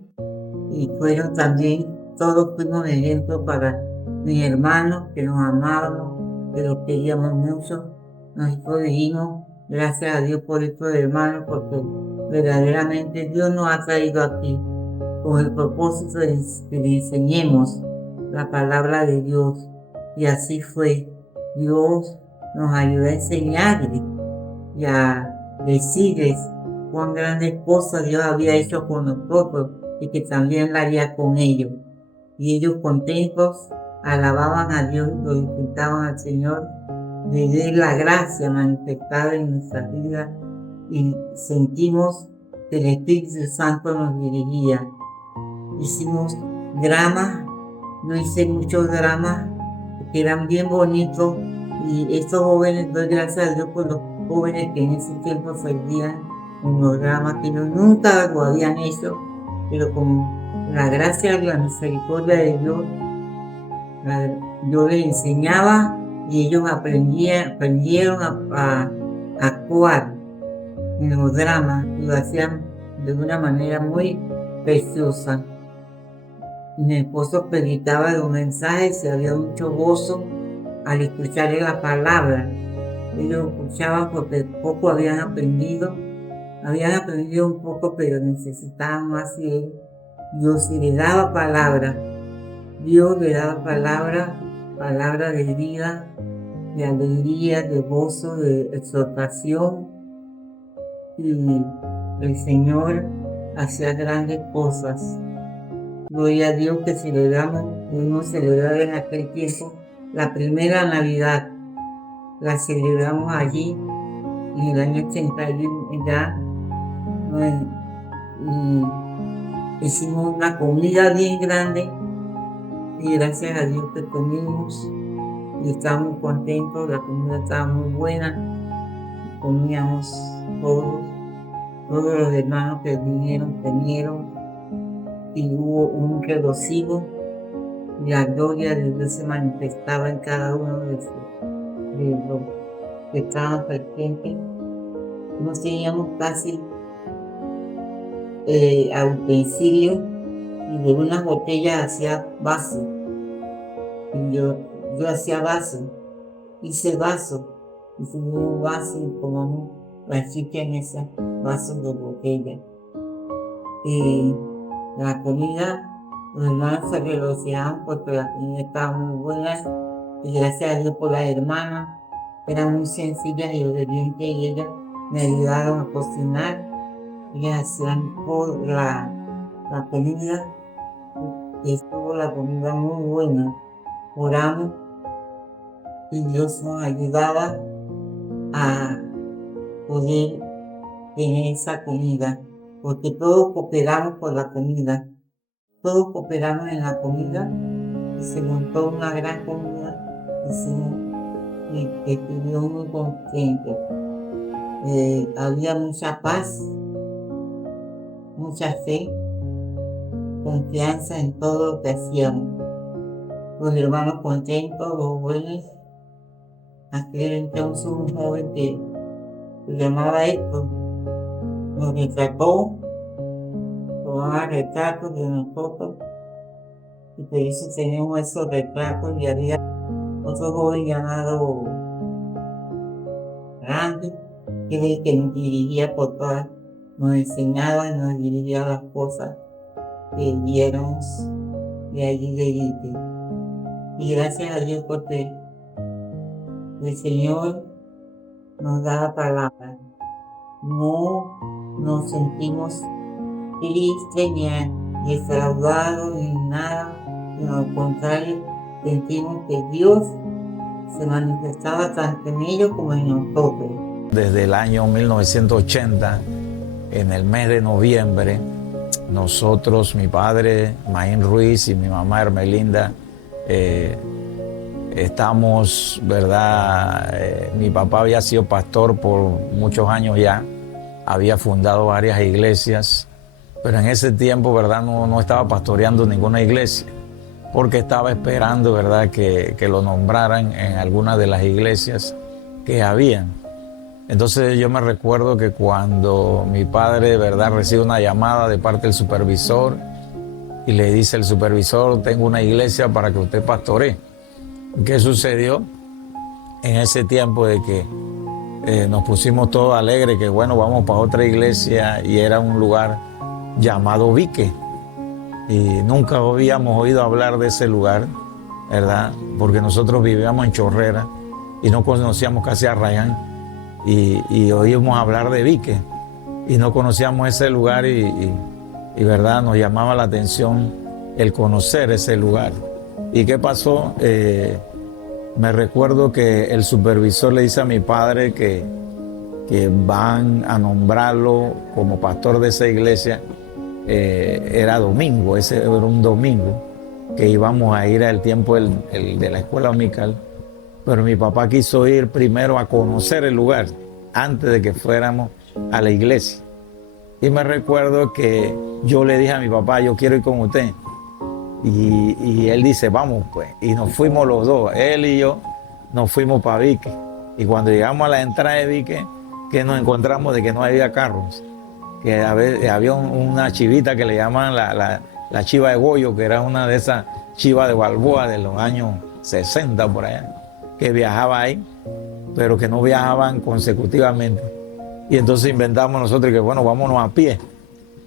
y fueron también, todos fuimos ejemplos para mis hermanos, que nos amábamos, que los queríamos mucho. Nosotros dijimos, gracias a Dios por estos hermanos, porque verdaderamente Dios nos ha traído aquí con el propósito de que le enseñemos la palabra de Dios. Y así fue. Dios nos ayudó a enseñarles y a decirles cuán grandes cosas Dios había hecho con nosotros y que también la haría con ellos. Y ellos contentos alababan a Dios y glorificaban al Señor de ver la gracia manifestada en nuestra vida, y sentimos que el Espíritu Santo nos dirigía. Hicimos dramas, yo hice muchos dramas que eran bien bonitos, y estos jóvenes, doy gracias a Dios por los jóvenes que en ese tiempo servían en los dramas, que nunca lo habían hecho, pero con la gracia y la misericordia de Dios, yo les enseñaba y ellos aprendieron a actuar en los dramas, y lo hacían de una manera muy preciosa. Mi esposo predicaba los mensajes y había mucho gozo al escucharle la palabra. Ellos escuchaban porque poco habían aprendido un poco, pero necesitaban más de él. Dios le daba palabra, Dios le daba palabra de vida, de alegría, de gozo, de exhortación, y el Señor hacía grandes cosas. Gloria a Dios que pudimos celebrar en aquel tiempo la primera Navidad. La celebramos allí en el año 81 ya, y hicimos una comida bien grande, y gracias a Dios que comimos y estábamos contentos. La comida estaba muy buena, comíamos todos los hermanos que vinieron comieron, y hubo un regocijo, y la gloria de Dios se manifestaba en cada uno de los que estaban presentes. No teníamos casi utensilios, y de unas botellas hacía vasos, y yo hacía vasos, hice vasos, hicimos un vaso y tomamos la chicha en ese vaso de botella. Y la comida, los hermanos se regocijaban porque la comida estaba muy buena, y gracias a Dios por las hermanas, eran muy sencillas y obedientes, y ellas me ayudaron a cocinar. Ellas hacían toda la comida, y estuvo la comida muy buena. Oramos y Dios nos ayudaba a poder tener esa comida, porque todos cooperamos por la comida. Todos cooperamos en la comida y se montó una gran comida y estuvimos muy contentos. había mucha paz, mucha fe, confianza en todo lo que hacíamos. Los hermanos contentos, los buenos. Aquel entonces un joven que se llamaba Héctor nos retrató, tomaba retratos de nosotros, y por eso tenemos esos retratos. Y había otro joven llamado Randy, que es el que nos dirigía por todas, nos enseñaba y nos dirigía las cosas que viéramos de allí de Iquique. Y gracias a Dios porque el Señor nos da la palabra. No nos sentimos tristes ni defraudados ni nada, sino al contrario, sentimos que Dios se manifestaba tanto en ellos como en nosotros. Desde el año 1980, en el mes de noviembre, nosotros, mi padre, Maín Ruiz, y mi mamá, Hermelinda, estamos, ¿verdad? Mi papá había sido pastor por muchos años ya, había fundado varias iglesias, pero en ese tiempo, ¿verdad? No estaba pastoreando ninguna iglesia, porque estaba esperando, ¿verdad?, que lo nombraran en alguna de las iglesias que habían. Entonces yo me recuerdo que cuando mi padre, ¿verdad?, recibe una llamada de parte del supervisor y le dice el supervisor: tengo una iglesia para que usted pastoree. ¿Qué sucedió? En ese tiempo de que nos pusimos todos alegres, que bueno, vamos para otra iglesia, y era un lugar llamado Vique. Y nunca habíamos oído hablar de ese lugar, ¿verdad? Porque nosotros vivíamos en Chorrera y no conocíamos casi a Arrayán, y oímos hablar de Vique y no conocíamos ese lugar, y verdad, nos llamaba la atención el conocer ese lugar. ¿Y qué pasó? Me recuerdo que el supervisor le dice a mi padre que van a nombrarlo como pastor de esa iglesia. Era domingo, ese era un domingo, que íbamos a ir al tiempo de la escuela dominical, pero mi papá quiso ir primero a conocer el lugar antes de que fuéramos a la iglesia. Y me recuerdo que yo le dije a mi papá: yo quiero ir con usted. Y él dice: vamos pues. Y nos fuimos los dos, él y yo, nos fuimos para Vique. Y cuando llegamos a la entrada de Vique, que nos encontramos de que no había carros, que había una chivita que le llaman la chiva de Goyo, que era una de esas chivas de Balboa de los años 60 por allá, que viajaba ahí, pero que no viajaban consecutivamente. Y entonces inventamos nosotros que bueno, vámonos a pie.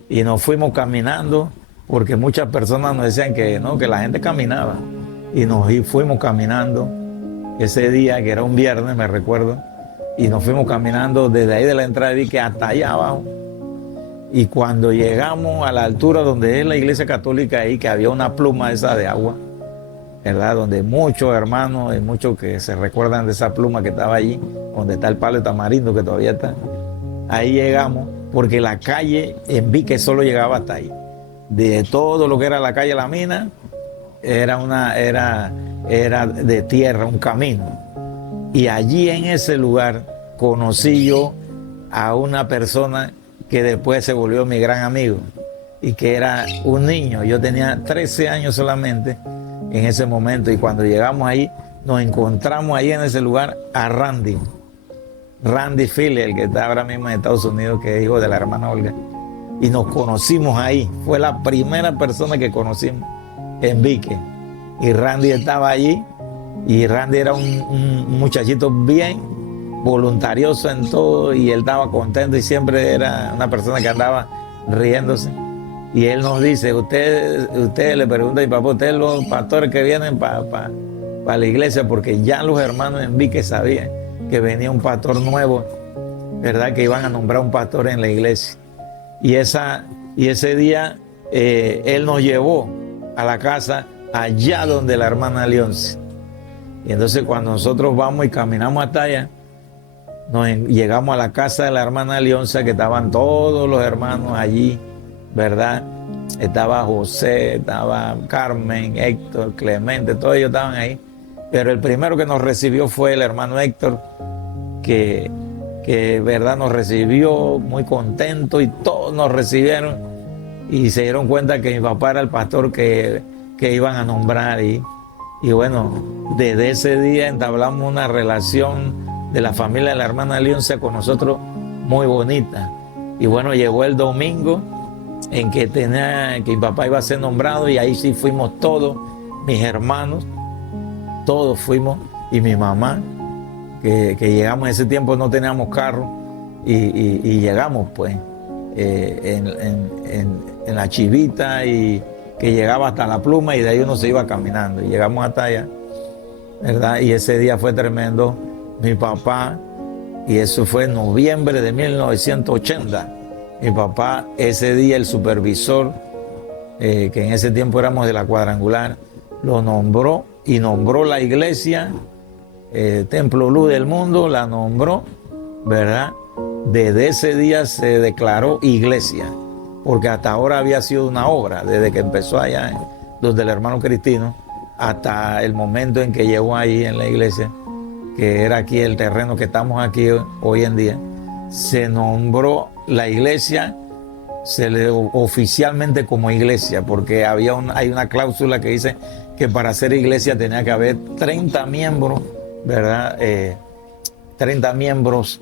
Y nos fuimos caminando, porque muchas personas nos decían que no, que la gente caminaba. Y fuimos caminando ese día, que era un viernes, me recuerdo, y nos fuimos caminando desde ahí de la entrada de Vique hasta allá abajo. Y cuando llegamos a la altura donde es la iglesia católica ahí, que había una pluma esa de agua, ¿verdad? Donde muchos hermanos y muchos que se recuerdan de esa pluma que estaba allí, donde está el palo de tamarindo que todavía está. Ahí llegamos, porque la calle en Vique solo llegaba hasta ahí. De todo lo que era la calle La Mina, era de tierra, un camino. Y allí en ese lugar conocí yo a una persona que después se volvió mi gran amigo, y que era un niño. Yo tenía 13 años solamente en ese momento, y cuando llegamos ahí, nos encontramos ahí en ese lugar a Randy Philly, el que está ahora mismo en Estados Unidos, que es hijo de la hermana Olga. Y nos conocimos ahí. Fue la primera persona que conocimos en Vique. Y Randy estaba allí. Y Randy era un muchachito bien voluntarioso en todo. Y él estaba contento y siempre era una persona que andaba riéndose. Y él nos dice: usted le pregunta a mi papá, ustedes los pastores que vienen para la iglesia, porque ya los hermanos en Vique sabían que venía un pastor nuevo, ¿verdad? Que iban a nombrar un pastor en la iglesia. Y ese día él nos llevó a la casa allá donde la hermana Leonce. Y entonces cuando nosotros vamos y caminamos hasta allá, llegamos a la casa de la hermana Leonce, que estaban todos los hermanos allí, ¿verdad? Estaba José, estaba Carmen, Héctor, Clemente, todos ellos estaban ahí. Pero el primero que nos recibió fue el hermano Héctor, que que verdad nos recibió muy contento y todos nos recibieron y se dieron cuenta que mi papá era el pastor que iban a nombrar y bueno, desde ese día entablamos una relación de la familia de la hermana Leoncia con nosotros muy bonita. Y bueno, llegó el domingo en que mi papá iba a ser nombrado y ahí sí fuimos todos, mis hermanos, todos fuimos, y mi mamá, que llegamos en ese tiempo, no teníamos carro y llegamos pues en la chivita y que llegaba hasta La Pluma y de ahí uno se iba caminando y llegamos hasta allá, ¿verdad? Y ese día fue tremendo. Mi papá, y eso fue en noviembre de 1980, mi papá ese día, el supervisor, que en ese tiempo éramos de la cuadrangular, lo nombró y nombró la iglesia, Templo Luz del Mundo, la nombró, ¿verdad? Desde ese día se declaró iglesia, porque hasta ahora había sido una obra, desde que empezó allá, donde el hermano Cristino, hasta el momento en que llegó ahí en la iglesia, que era aquí el terreno que estamos aquí hoy en día, se nombró la iglesia, se le oficialmente como iglesia, porque hay una cláusula que dice que para ser iglesia tenía que haber 30 miembros, ¿verdad? 30 miembros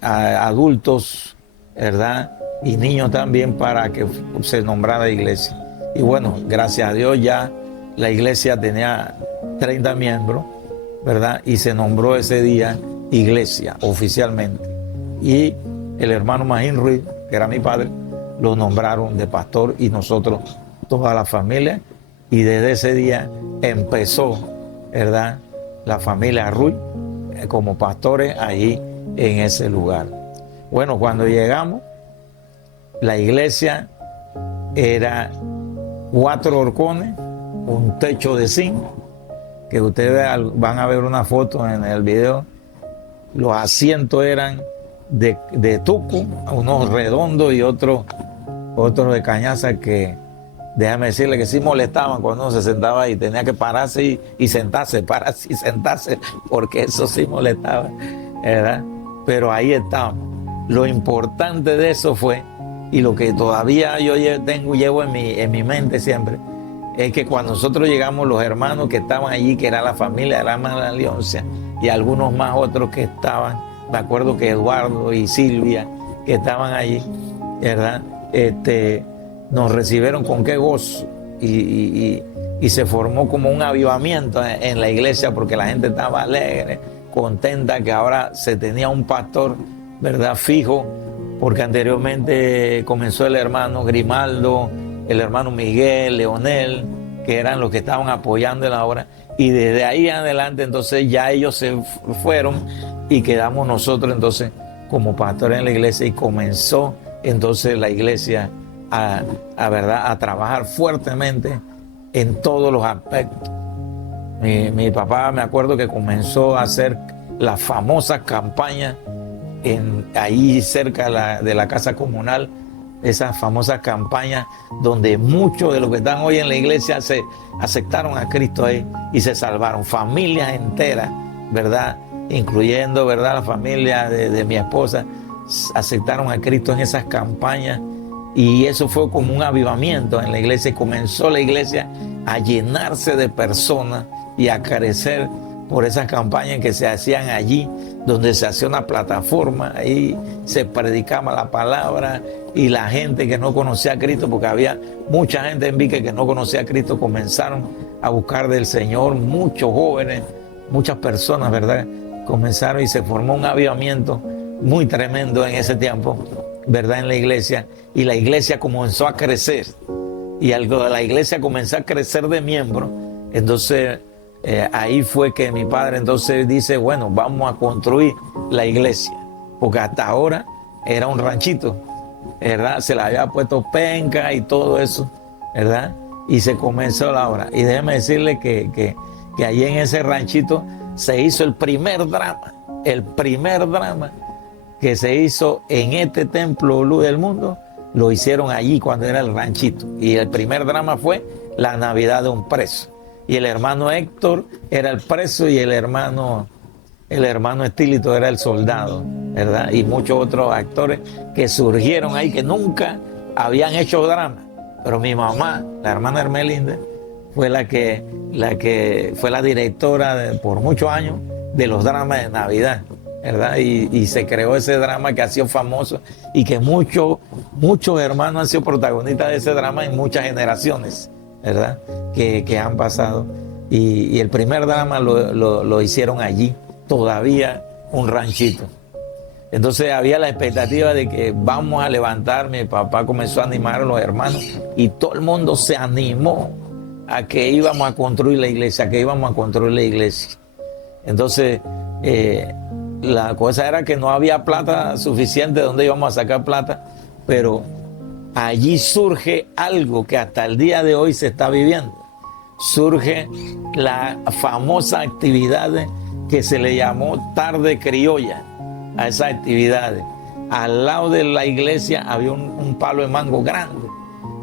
adultos, ¿verdad? Y niños también para que se nombrara iglesia. Y bueno, gracias a Dios ya la iglesia tenía 30 miembros, ¿verdad? Y se nombró ese día iglesia oficialmente. Y el hermano Magín Ruiz, que era mi padre, lo nombraron de pastor y nosotros, toda la familia. Y desde ese día empezó, ¿verdad?, la familia Ruiz como pastores ahí en ese lugar. Bueno, cuando llegamos, la iglesia era 4 horcones, un techo de zinc, que ustedes van a ver una foto en el video. Los asientos eran de tuco, unos redondos y otros de cañaza que, déjame decirle que sí molestaban cuando uno se sentaba ahí, tenía que pararse y sentarse, pararse y sentarse, porque eso sí molestaba, ¿verdad? Pero ahí estábamos. Lo importante de eso fue, y lo que todavía yo llevo en mi mente siempre, es que cuando nosotros llegamos, los hermanos que estaban allí, que era la familia de la hermana Leoncia, y algunos más otros que estaban, me acuerdo que Eduardo y Silvia, que estaban allí, ¿verdad? Nos recibieron con qué gozo y se formó como un avivamiento en la iglesia, porque la gente estaba alegre, contenta que ahora se tenía un pastor, ¿verdad?, fijo, porque anteriormente comenzó el hermano Grimaldo, el hermano Miguel, Leonel, que eran los que estaban apoyando en la obra, y desde ahí en adelante entonces ya ellos se fueron y quedamos nosotros entonces como pastores en la iglesia, y comenzó entonces la iglesia a trabajar fuertemente en todos los aspectos. Mi papá, me acuerdo que comenzó a hacer las famosas campañas ahí cerca de la casa comunal, esas famosas campañas donde muchos de los que están hoy en la iglesia se aceptaron a Cristo ahí y se salvaron, familias enteras, ¿verdad? Incluyendo, ¿verdad?, la familia de mi esposa, aceptaron a Cristo en esas campañas, y eso fue como un avivamiento en la iglesia, y comenzó la iglesia a llenarse de personas y a crecer por esas campañas que se hacían allí, donde se hacía una plataforma, ahí se predicaba la palabra, y la gente que no conocía a Cristo, porque había mucha gente en Vique que no conocía a Cristo, comenzaron a buscar del Señor, muchos jóvenes, muchas personas, ¿verdad?, comenzaron, y se formó un avivamiento muy tremendo en ese tiempo, ¿verdad?, en la iglesia, y la iglesia comenzó a crecer, y la iglesia comenzó a crecer de miembros. Entonces ahí fue que mi padre entonces dice, bueno, vamos a construir la iglesia, porque hasta ahora era un ranchito, ¿verdad? Se le había puesto penca y todo eso, ¿verdad? Y se comenzó la obra. Y déjeme decirle que allí en ese ranchito se hizo el primer drama que se hizo en este Templo Luz del Mundo, lo hicieron allí cuando era el ranchito. Y el primer drama fue la Navidad de un preso. Y el hermano Héctor era el preso, y el hermano el hermano Estílito era el soldado, ¿verdad? Y muchos otros actores que surgieron ahí que nunca habían hecho drama. Pero mi mamá, la hermana Hermelinda, fue la que fue la directora por muchos años de los dramas de Navidad, ¿verdad? Y se creó ese drama que ha sido famoso y que muchos hermanos han sido protagonistas de ese drama en muchas generaciones, ¿verdad? Que han pasado. Y el primer drama lo hicieron allí, todavía un ranchito. Entonces había la expectativa de que vamos a levantar, mi papá comenzó a animar a los hermanos y todo el mundo se animó a que íbamos a construir la iglesia, Entonces, la cosa era que no había plata suficiente de donde íbamos a sacar plata, pero allí surge algo que hasta el día de hoy se está viviendo. Surge la famosa actividad que se le llamó Tarde Criolla, a esas actividades. Al lado de la iglesia había un palo de mango grande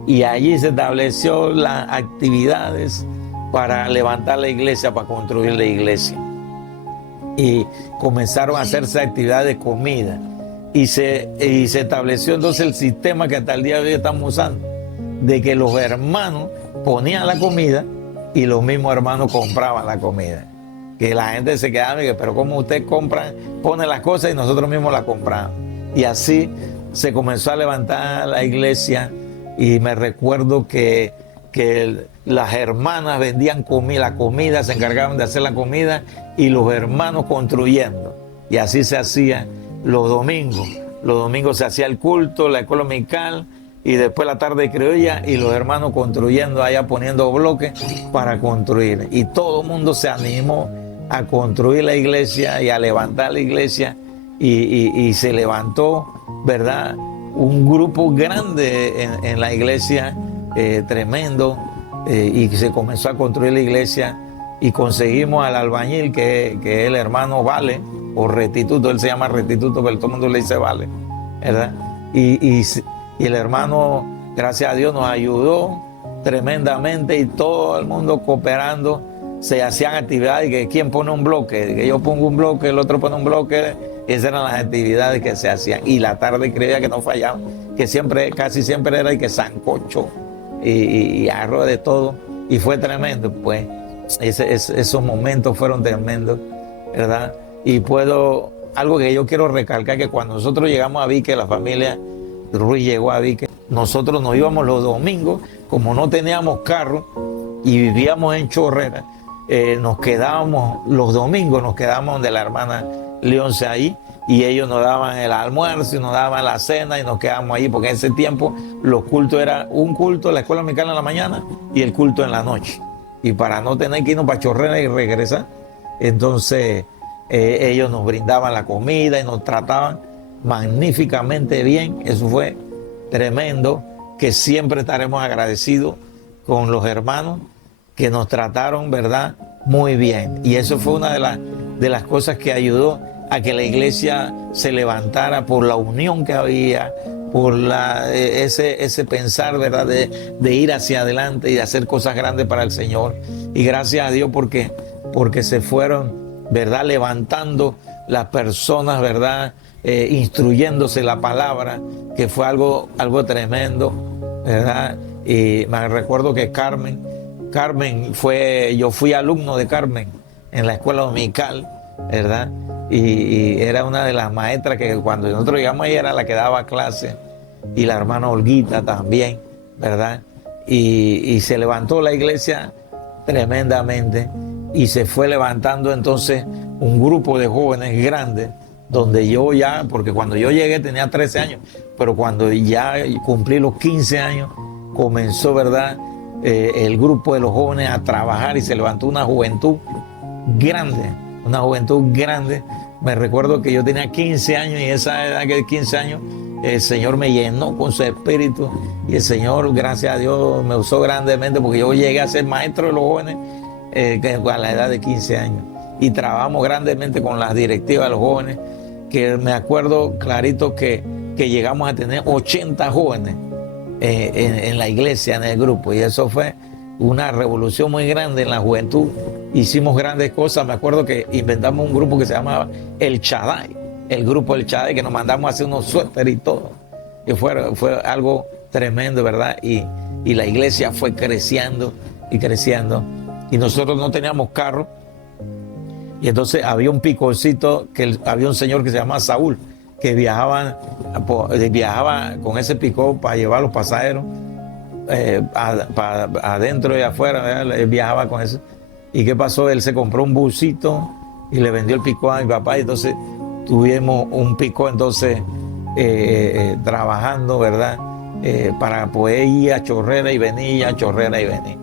y allí se estableció las actividades para levantar la iglesia, para construir la iglesia. Y comenzaron a hacerse actividades de comida y se estableció entonces el sistema que hasta el día de hoy estamos usando, de que los hermanos ponían la comida y los mismos hermanos compraban la comida. Que la gente se quedaba y que, pero ¿cómo usted pone las cosas y nosotros mismos las compramos? Y así se comenzó a levantar la iglesia y me recuerdo que las hermanas vendían comida, se encargaban de hacer la comida y los hermanos construyendo. Y así se hacía los domingos. Los domingos se hacía el culto, la escuela dominical y después la tarde criolla y los hermanos construyendo allá, poniendo bloques para construir. Y todo el mundo se animó a construir la iglesia y a levantar la iglesia y se levantó, ¿verdad? Un grupo grande en la iglesia, tremendo, y se comenzó a construir la iglesia y conseguimos al albañil que es el hermano Vale, o Restituto, él se llama Restituto, pero todo el mundo le dice Vale, ¿verdad? Y el hermano, gracias a Dios, nos ayudó tremendamente y todo el mundo cooperando. Se hacían actividades que quién pone un bloque, que yo pongo un bloque, el otro pone un bloque. Esas eran las actividades que se hacían. Y la tarde creía que no fallaba, que casi siempre era que sancocho y arroz de todo. Y fue tremendo, pues. Esos momentos fueron tremendos, ¿verdad? Y algo que yo quiero recalcar, que cuando nosotros llegamos a Vique, la familia Ruiz llegó a Vique, nosotros nos íbamos los domingos, como no teníamos carro y vivíamos en Chorrera, nos quedábamos los domingos, donde la hermana Leonce ahí, y ellos nos daban el almuerzo y nos daban la cena y nos quedábamos ahí, porque en ese tiempo los cultos era un culto, la escuela dominical en la mañana y el culto en la noche. Y para no tener que irnos para Chorrera y regresar, entonces ellos nos brindaban la comida y nos trataban magníficamente bien. Eso fue tremendo, que siempre estaremos agradecidos con los hermanos que nos trataron, ¿verdad?, muy bien. Y eso fue una de las cosas que ayudó a que la iglesia se levantara, por la unión que había, por ese pensar, ¿verdad?, de ir hacia adelante y de hacer cosas grandes para el Señor. Y gracias a Dios porque se fueron, ¿verdad?, levantando las personas, ¿verdad?, instruyéndose la palabra, que fue algo tremendo, ¿verdad? Y me recuerdo que Carmen yo fui alumno de Carmen en la escuela dominical, ¿verdad? Y era una de las maestras que cuando nosotros llegamos ahí era la que daba clase, y la hermana Olguita también, ¿verdad? Y se levantó la iglesia tremendamente y se fue levantando entonces un grupo de jóvenes grandes, donde yo ya, porque cuando yo llegué tenía 13 años, pero cuando ya cumplí los 15 años, comenzó, ¿verdad?, el grupo de los jóvenes a trabajar y se levantó una juventud grande. Me recuerdo que yo tenía 15 años y esa edad que 15 años el Señor me llenó con su espíritu y el Señor, gracias a Dios, me usó grandemente, porque yo llegué a ser maestro de los jóvenes a la edad de 15 años y trabajamos grandemente con las directivas de los jóvenes, que me acuerdo clarito que llegamos a tener 80 jóvenes en la iglesia, en el grupo, y eso fue una revolución muy grande en la juventud. Hicimos grandes cosas. Me acuerdo que inventamos un grupo que se llamaba El Chaday, el grupo El Chaday, que nos mandamos a hacer unos suéteres y todo. Y fue algo tremendo, ¿verdad? Y la iglesia fue creciendo y creciendo. Y nosotros no teníamos carro. Y entonces había un piconcito, había un señor que se llamaba Saúl, que viajaba con ese picó para llevar los pasajeros adentro y afuera, ¿verdad? Él viajaba con eso. ¿Y qué pasó? Él se compró un busito y le vendió el picó a mi papá. Y entonces tuvimos un picó, entonces trabajando, ¿verdad? Para poder ir a Chorrera y venir, a Chorrera y venir.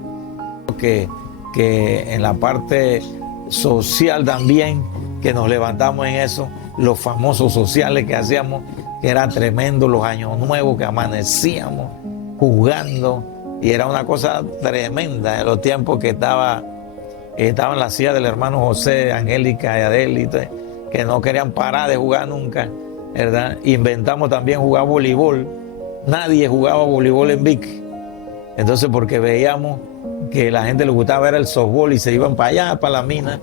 Que en la parte social también, que nos levantamos en eso, los famosos sociales que hacíamos, que era tremendo, los años nuevos que amanecíamos jugando, y era una cosa tremenda en los tiempos que estaban las hijas del hermano José, Angélica y Adel, que no querían parar de jugar nunca, ¿verdad? Inventamos también jugar voleibol. Nadie jugaba voleibol en Vic. Entonces, porque veíamos que la gente le gustaba ver el softball y se iban para allá, para la mina,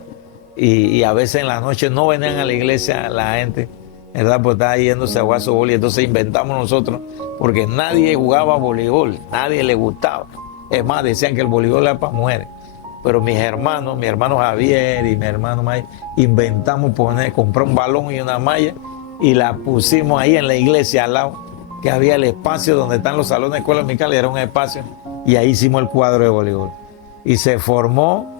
y a veces en la noche no venían a la iglesia la gente, ¿verdad? Pues estaba yéndose a jugar softball, y entonces inventamos nosotros, porque nadie jugaba voleibol, nadie le gustaba. Es más, decían que el voleibol era para mujeres. Pero mi hermano Javier y mi hermano Maya, inventamos comprar un balón y una malla y la pusimos ahí en la iglesia al lado, que había el espacio donde están los salones de escuela dominical, y era un espacio, y ahí hicimos el cuadro de voleibol. Y se formó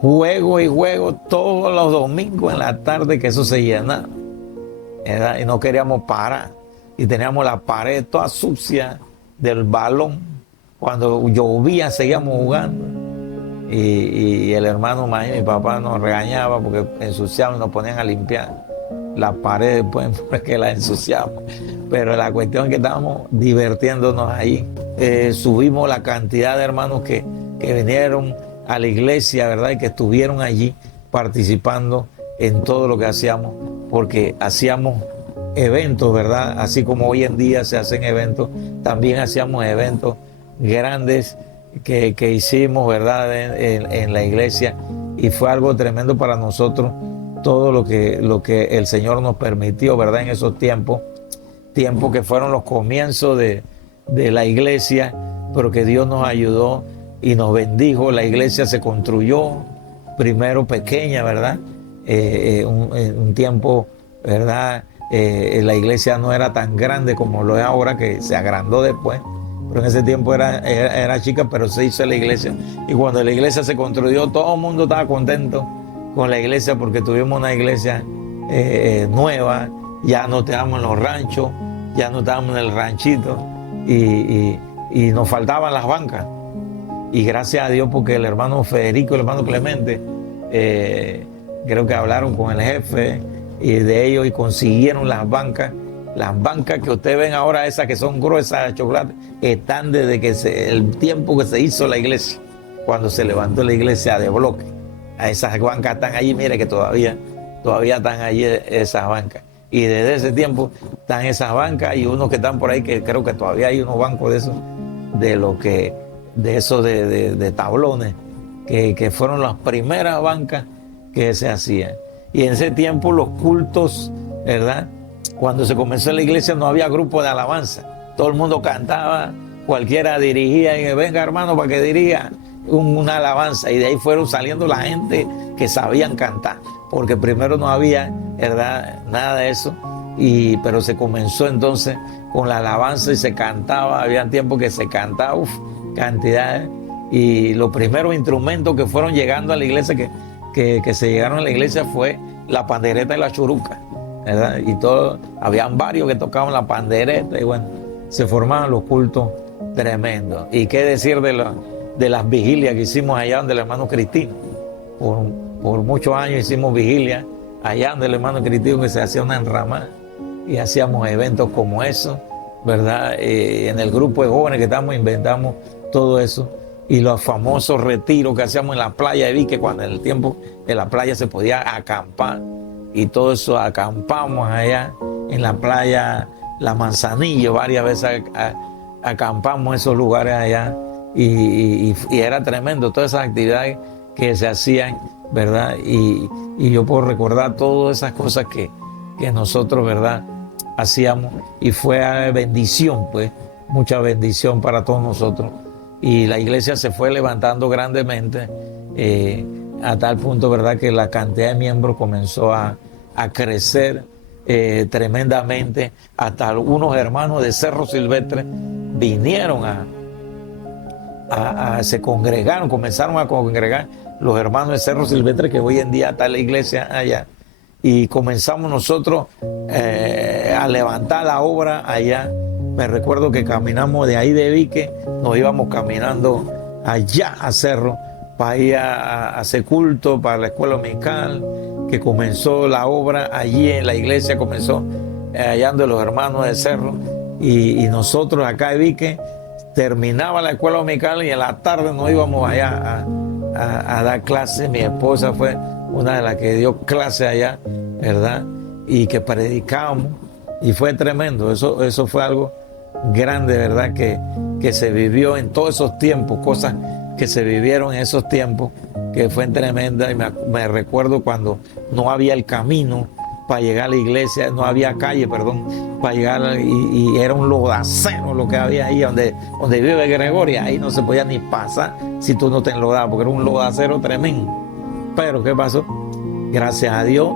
juego y juego todos los domingos en la tarde, que eso se llenaba, ¿verdad? Y no queríamos parar. Y teníamos la pared toda sucia del balón. Cuando llovía seguíamos jugando. Y el hermano Maíz, mi papá, nos regañaba porque ensuciaban y nos ponían a limpiar las paredes después porque las ensuciamos. Pero la cuestión es que estábamos divirtiéndonos ahí. Subimos la cantidad de hermanos que vinieron a la iglesia, ¿verdad? Y que estuvieron allí participando en todo lo que hacíamos, porque hacíamos eventos, ¿verdad? Así como hoy en día se hacen eventos, también hacíamos eventos grandes que hicimos, ¿verdad? En la iglesia, y fue algo tremendo para nosotros todo lo que el Señor nos permitió, ¿verdad? En esos tiempos que fueron los comienzos de la iglesia, pero que Dios nos ayudó y nos bendijo. La iglesia se construyó primero pequeña, ¿verdad? Un tiempo, ¿verdad? La iglesia no era tan grande como lo es ahora, que se agrandó después, pero en ese tiempo era chica, pero se hizo la iglesia. Y cuando la iglesia se construyó, todo el mundo estaba contento con la iglesia, porque tuvimos una iglesia nueva. Ya no estábamos en los ranchos, ya no estábamos en el ranchito, y nos faltaban las bancas. Y gracias a Dios, porque el hermano Federico y el hermano Clemente creo que hablaron con el jefe y de ellos, y consiguieron las bancas. Las bancas que ustedes ven ahora, esas que son gruesas de chocolate, están desde el tiempo que se hizo la iglesia, cuando se levantó la iglesia de bloque. Esas bancas están allí, mire que todavía están allí esas bancas. Y desde ese tiempo están esas bancas, y unos que están por ahí, que creo que todavía hay unos bancos de esos, de tablones, que fueron las primeras bancas que se hacían. Y en ese tiempo los cultos, ¿verdad? Cuando se comenzó la iglesia no había grupo de alabanza. Todo el mundo cantaba, cualquiera dirigía, y venga hermano para que dirija una alabanza. Y de ahí fueron saliendo la gente que sabían cantar, porque primero no había, ¿verdad?, nada de eso. Pero se comenzó entonces con la alabanza y se cantaba. Había tiempos que se cantaba, cantidades. Y los primeros instrumentos que fueron llegando a la iglesia, que se llegaron a la iglesia, fue la pandereta y la churuca, ¿verdad? Y habían varios que tocaban la pandereta, y bueno, se formaban los cultos tremendos. Y qué decir de las vigilias que hicimos allá donde el hermano Cristino. Por muchos años hicimos vigilias allá donde el hermano Cristino, que se hacía una enramada, y hacíamos eventos como eso, ¿verdad? En el grupo de jóvenes que inventamos todo eso. Y los famosos retiros que hacíamos en la playa de Vique, cuando en el tiempo de la playa se podía acampar, y todo eso acampamos allá en la playa La Manzanillo, varias veces acampamos en esos lugares allá, y era tremendo todas esas actividades que se hacían, ¿verdad? Y yo puedo recordar todas esas cosas que nosotros, ¿verdad?, hacíamos, y fue bendición, pues, mucha bendición para todos nosotros. Y la iglesia se fue levantando grandemente a tal punto, ¿verdad?, que la cantidad de miembros comenzó a crecer tremendamente. Hasta algunos hermanos de Cerro Silvestre vinieron se congregaron, comenzaron a congregar los hermanos de Cerro Silvestre, que hoy en día está la iglesia allá. Y comenzamos nosotros a levantar la obra allá. Me recuerdo que caminamos de ahí de Vique, nos íbamos caminando allá a Cerro para ir a hacer culto para la escuela dominical, que comenzó la obra allí en la iglesia, comenzó hallando los hermanos de Cerro, y nosotros acá de Vique terminaba la escuela dominical y en la tarde nos íbamos allá a dar clases. Mi esposa fue una de las que dio clases allá, ¿verdad? Y que predicábamos, y fue tremendo. Eso fue algo grande, ¿verdad? Que se vivió en todos esos tiempos, cosas que se vivieron en esos tiempos, que fue tremenda. Y me recuerdo cuando no había el camino para llegar a la iglesia, no había calle, perdón, para llegar, y era un lodacero lo que había ahí donde vive Gregoria. Ahí no se podía ni pasar si tú no te enlodabas, porque era un lodacero tremendo. Pero ¿qué pasó? Gracias a Dios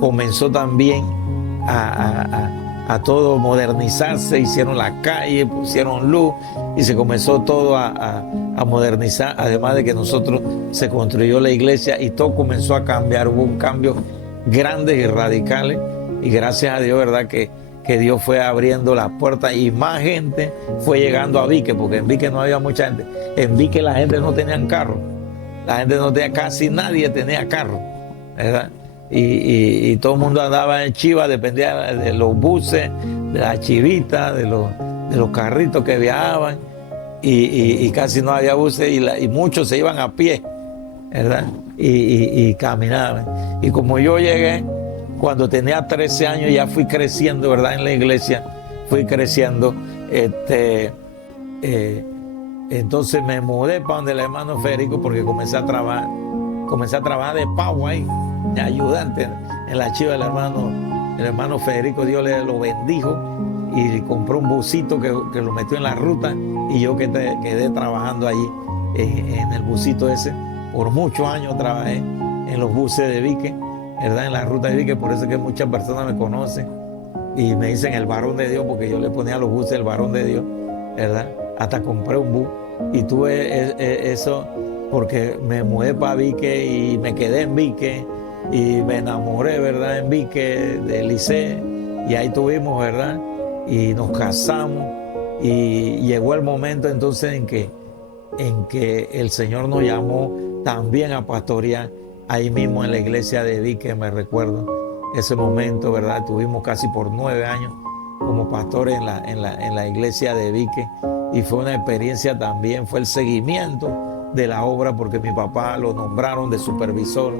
comenzó también a todo modernizarse, hicieron la calle, pusieron luz, y se comenzó todo a modernizar, además de que nosotros se construyó la iglesia y todo comenzó a cambiar. Hubo un cambio grandes y radicales, y gracias a Dios, ¿verdad?, que Dios fue abriendo las puertas y más gente fue llegando a Vique, porque en Vique no había mucha gente. En Vique la gente no tenía carro, la gente no tenía, casi nadie tenía carro, ¿verdad? Y todo el mundo andaba en chiva, dependía de los buses, de las chivitas, de los carritos que viajaban, y casi no había buses, y muchos se iban a pie, ¿verdad? Y caminaban. Y como yo llegué cuando tenía 13 años, ya fui creciendo, ¿verdad?, en la iglesia, fui creciendo. Entonces me mudé para donde el hermano Federico, porque comencé a trabajar de pavo ahí, de ayudante en la chiva del hermano Federico. Dios lo bendijo y compró un busito que lo metió en la ruta, y yo quedé trabajando allí en el busito ese. Por muchos años trabajé en los buses de Vique, ¿verdad?, en la ruta de Vique. Por eso es que muchas personas me conocen y me dicen el varón de Dios, porque yo le ponía a los buses el varón de Dios, ¿verdad? Hasta compré un bus, y tuve eso porque me mudé para Vique y me quedé en Vique y me enamoré, ¿verdad?, en Vique de Licey, y ahí tuvimos, ¿verdad?, y nos casamos, y llegó el momento entonces en que el Señor nos llamó también a pastorear ahí mismo en la iglesia de Vique. Me recuerdo ese momento, ¿verdad? Tuvimos casi por 9 años como pastores en la iglesia de Vique, y fue una experiencia también, fue el seguimiento de la obra, porque mi papá lo nombraron de supervisor,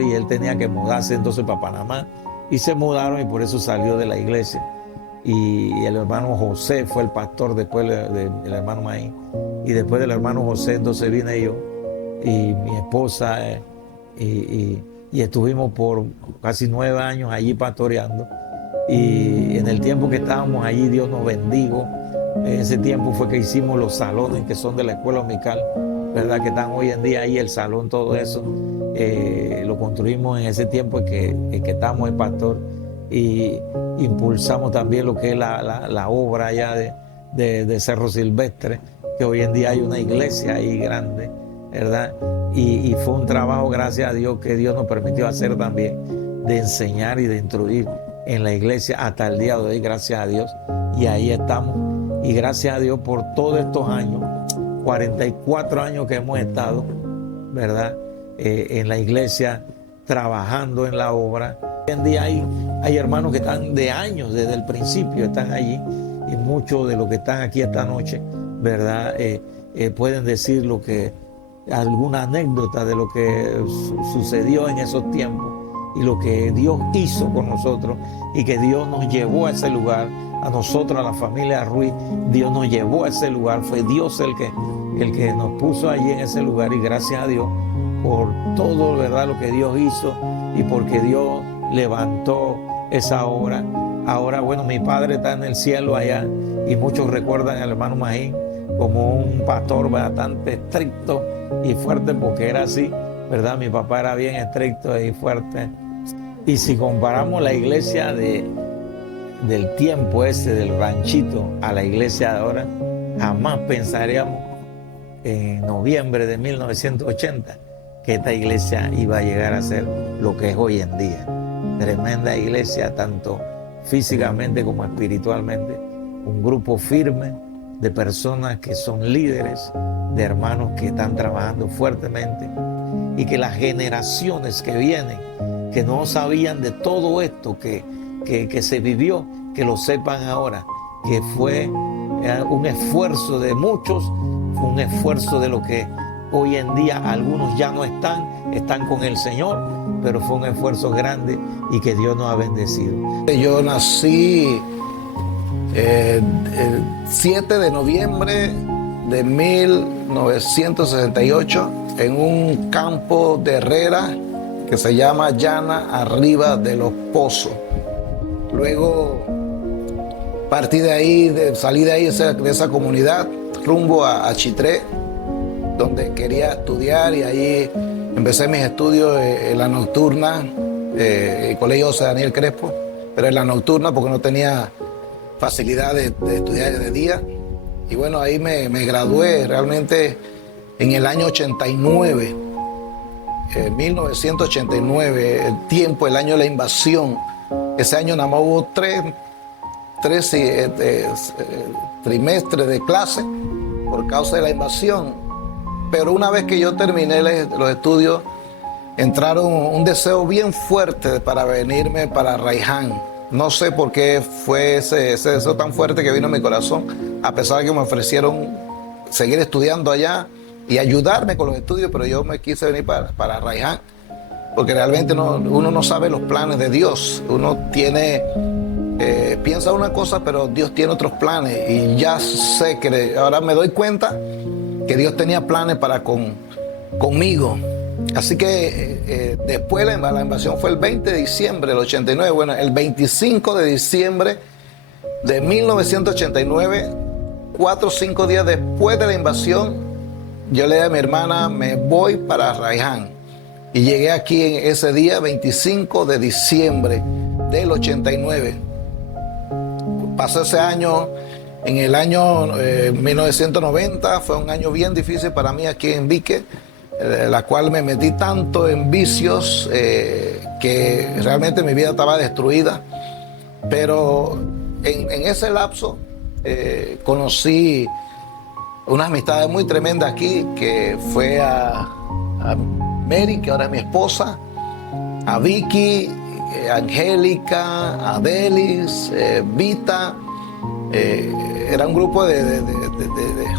y él tenía que mudarse entonces para Panamá, y se mudaron, y por eso salió de la iglesia. Y el hermano José fue el pastor después del hermano Maín, y después del hermano José entonces vine yo y mi esposa, y estuvimos por casi 9 años allí pastoreando. Y en el tiempo que estábamos allí, Dios nos bendijo. En ese tiempo fue que hicimos los salones que son de la escuela dominical, ¿verdad?, que están hoy en día ahí, el salón, todo eso lo construimos en ese tiempo en que estábamos el pastor, y impulsamos también lo que es la obra allá de Cerro Silvestre, que hoy en día hay una iglesia ahí grande, ¿verdad? Y fue un trabajo, gracias a Dios, que Dios nos permitió hacer también, de enseñar y de instruir en la iglesia hasta el día de hoy, gracias a Dios. Y ahí estamos, y gracias a Dios por todos estos años, 44 años que hemos estado, ¿verdad?, en la iglesia, trabajando en la obra. Hoy en día hay hermanos que están de años, desde el principio están allí, y muchos de los que están aquí esta noche, ¿verdad?, pueden decir alguna anécdota de lo que sucedió en esos tiempos, y lo que Dios hizo con nosotros, y que Dios nos llevó a ese lugar, a nosotros, a la familia Ruiz, Dios nos llevó a ese lugar. Fue Dios el que nos puso allí en ese lugar, y gracias a Dios por todo, ¿verdad?, lo que Dios hizo y porque Dios levantó esa obra. Ahora, bueno, mi padre está en el cielo allá y muchos recuerdan al hermano Magín como un pastor bastante estricto y fuerte, porque era así, ¿verdad? Mi papá era bien estricto y fuerte. Y si comparamos la iglesia del tiempo ese, del ranchito, a la iglesia de ahora, jamás pensaríamos en noviembre de 1980 que esta iglesia iba a llegar a ser lo que es hoy en día. Tremenda iglesia, tanto físicamente como espiritualmente. Un grupo firme de personas que son líderes, de hermanos que están trabajando fuertemente, y que las generaciones que vienen, que no sabían de todo esto que se vivió, que lo sepan ahora, que fue un esfuerzo de muchos, un esfuerzo de lo que hoy en día algunos ya no están con el Señor, pero fue un esfuerzo grande y que Dios nos ha bendecido. Yo nací el 7 de noviembre de 1968 en un campo de Herrera que se llama Llana Arriba de los Pozos. Luego partí de ahí, salí de ahí, de esa comunidad, rumbo a Chitré, donde quería estudiar, y ahí empecé mis estudios en la nocturna, el colegio José Daniel Crespo, pero en la nocturna porque no tenía facilidad de estudiar de día. Y bueno, ahí me gradué realmente en el año 89, 1989, el año de la invasión. Ese año nada más hubo tres trimestres de clase por causa de la invasión. Pero una vez que yo terminé los estudios, entraron un deseo bien fuerte para venirme para Raiján. No sé por qué fue ese deseo tan fuerte que vino a mi corazón, a pesar de que me ofrecieron seguir estudiando allá y ayudarme con los estudios, pero yo me quise venir para Raiján, porque realmente uno no sabe los planes de Dios. Uno piensa una cosa, pero Dios tiene otros planes, y ya sé que ahora me doy cuenta que Dios tenía planes conmigo. Así que después la invasión fue el 20 de diciembre del 89. Bueno, el 25 de diciembre de 1989, 4 o 5 días después de la invasión, yo le dije a mi hermana, me voy para Raiján. Y llegué aquí en ese día, 25 de diciembre del 89. Pasó ese año. En el año 1990 fue un año bien difícil para mí aquí en Vique, la cual me metí tanto en vicios que realmente mi vida estaba destruida. Pero en ese lapso conocí unas amistades muy tremendas aquí, que fue a Mary, que ahora es mi esposa, a Vicky, Angélica, a Delis, Vita. Era un grupo de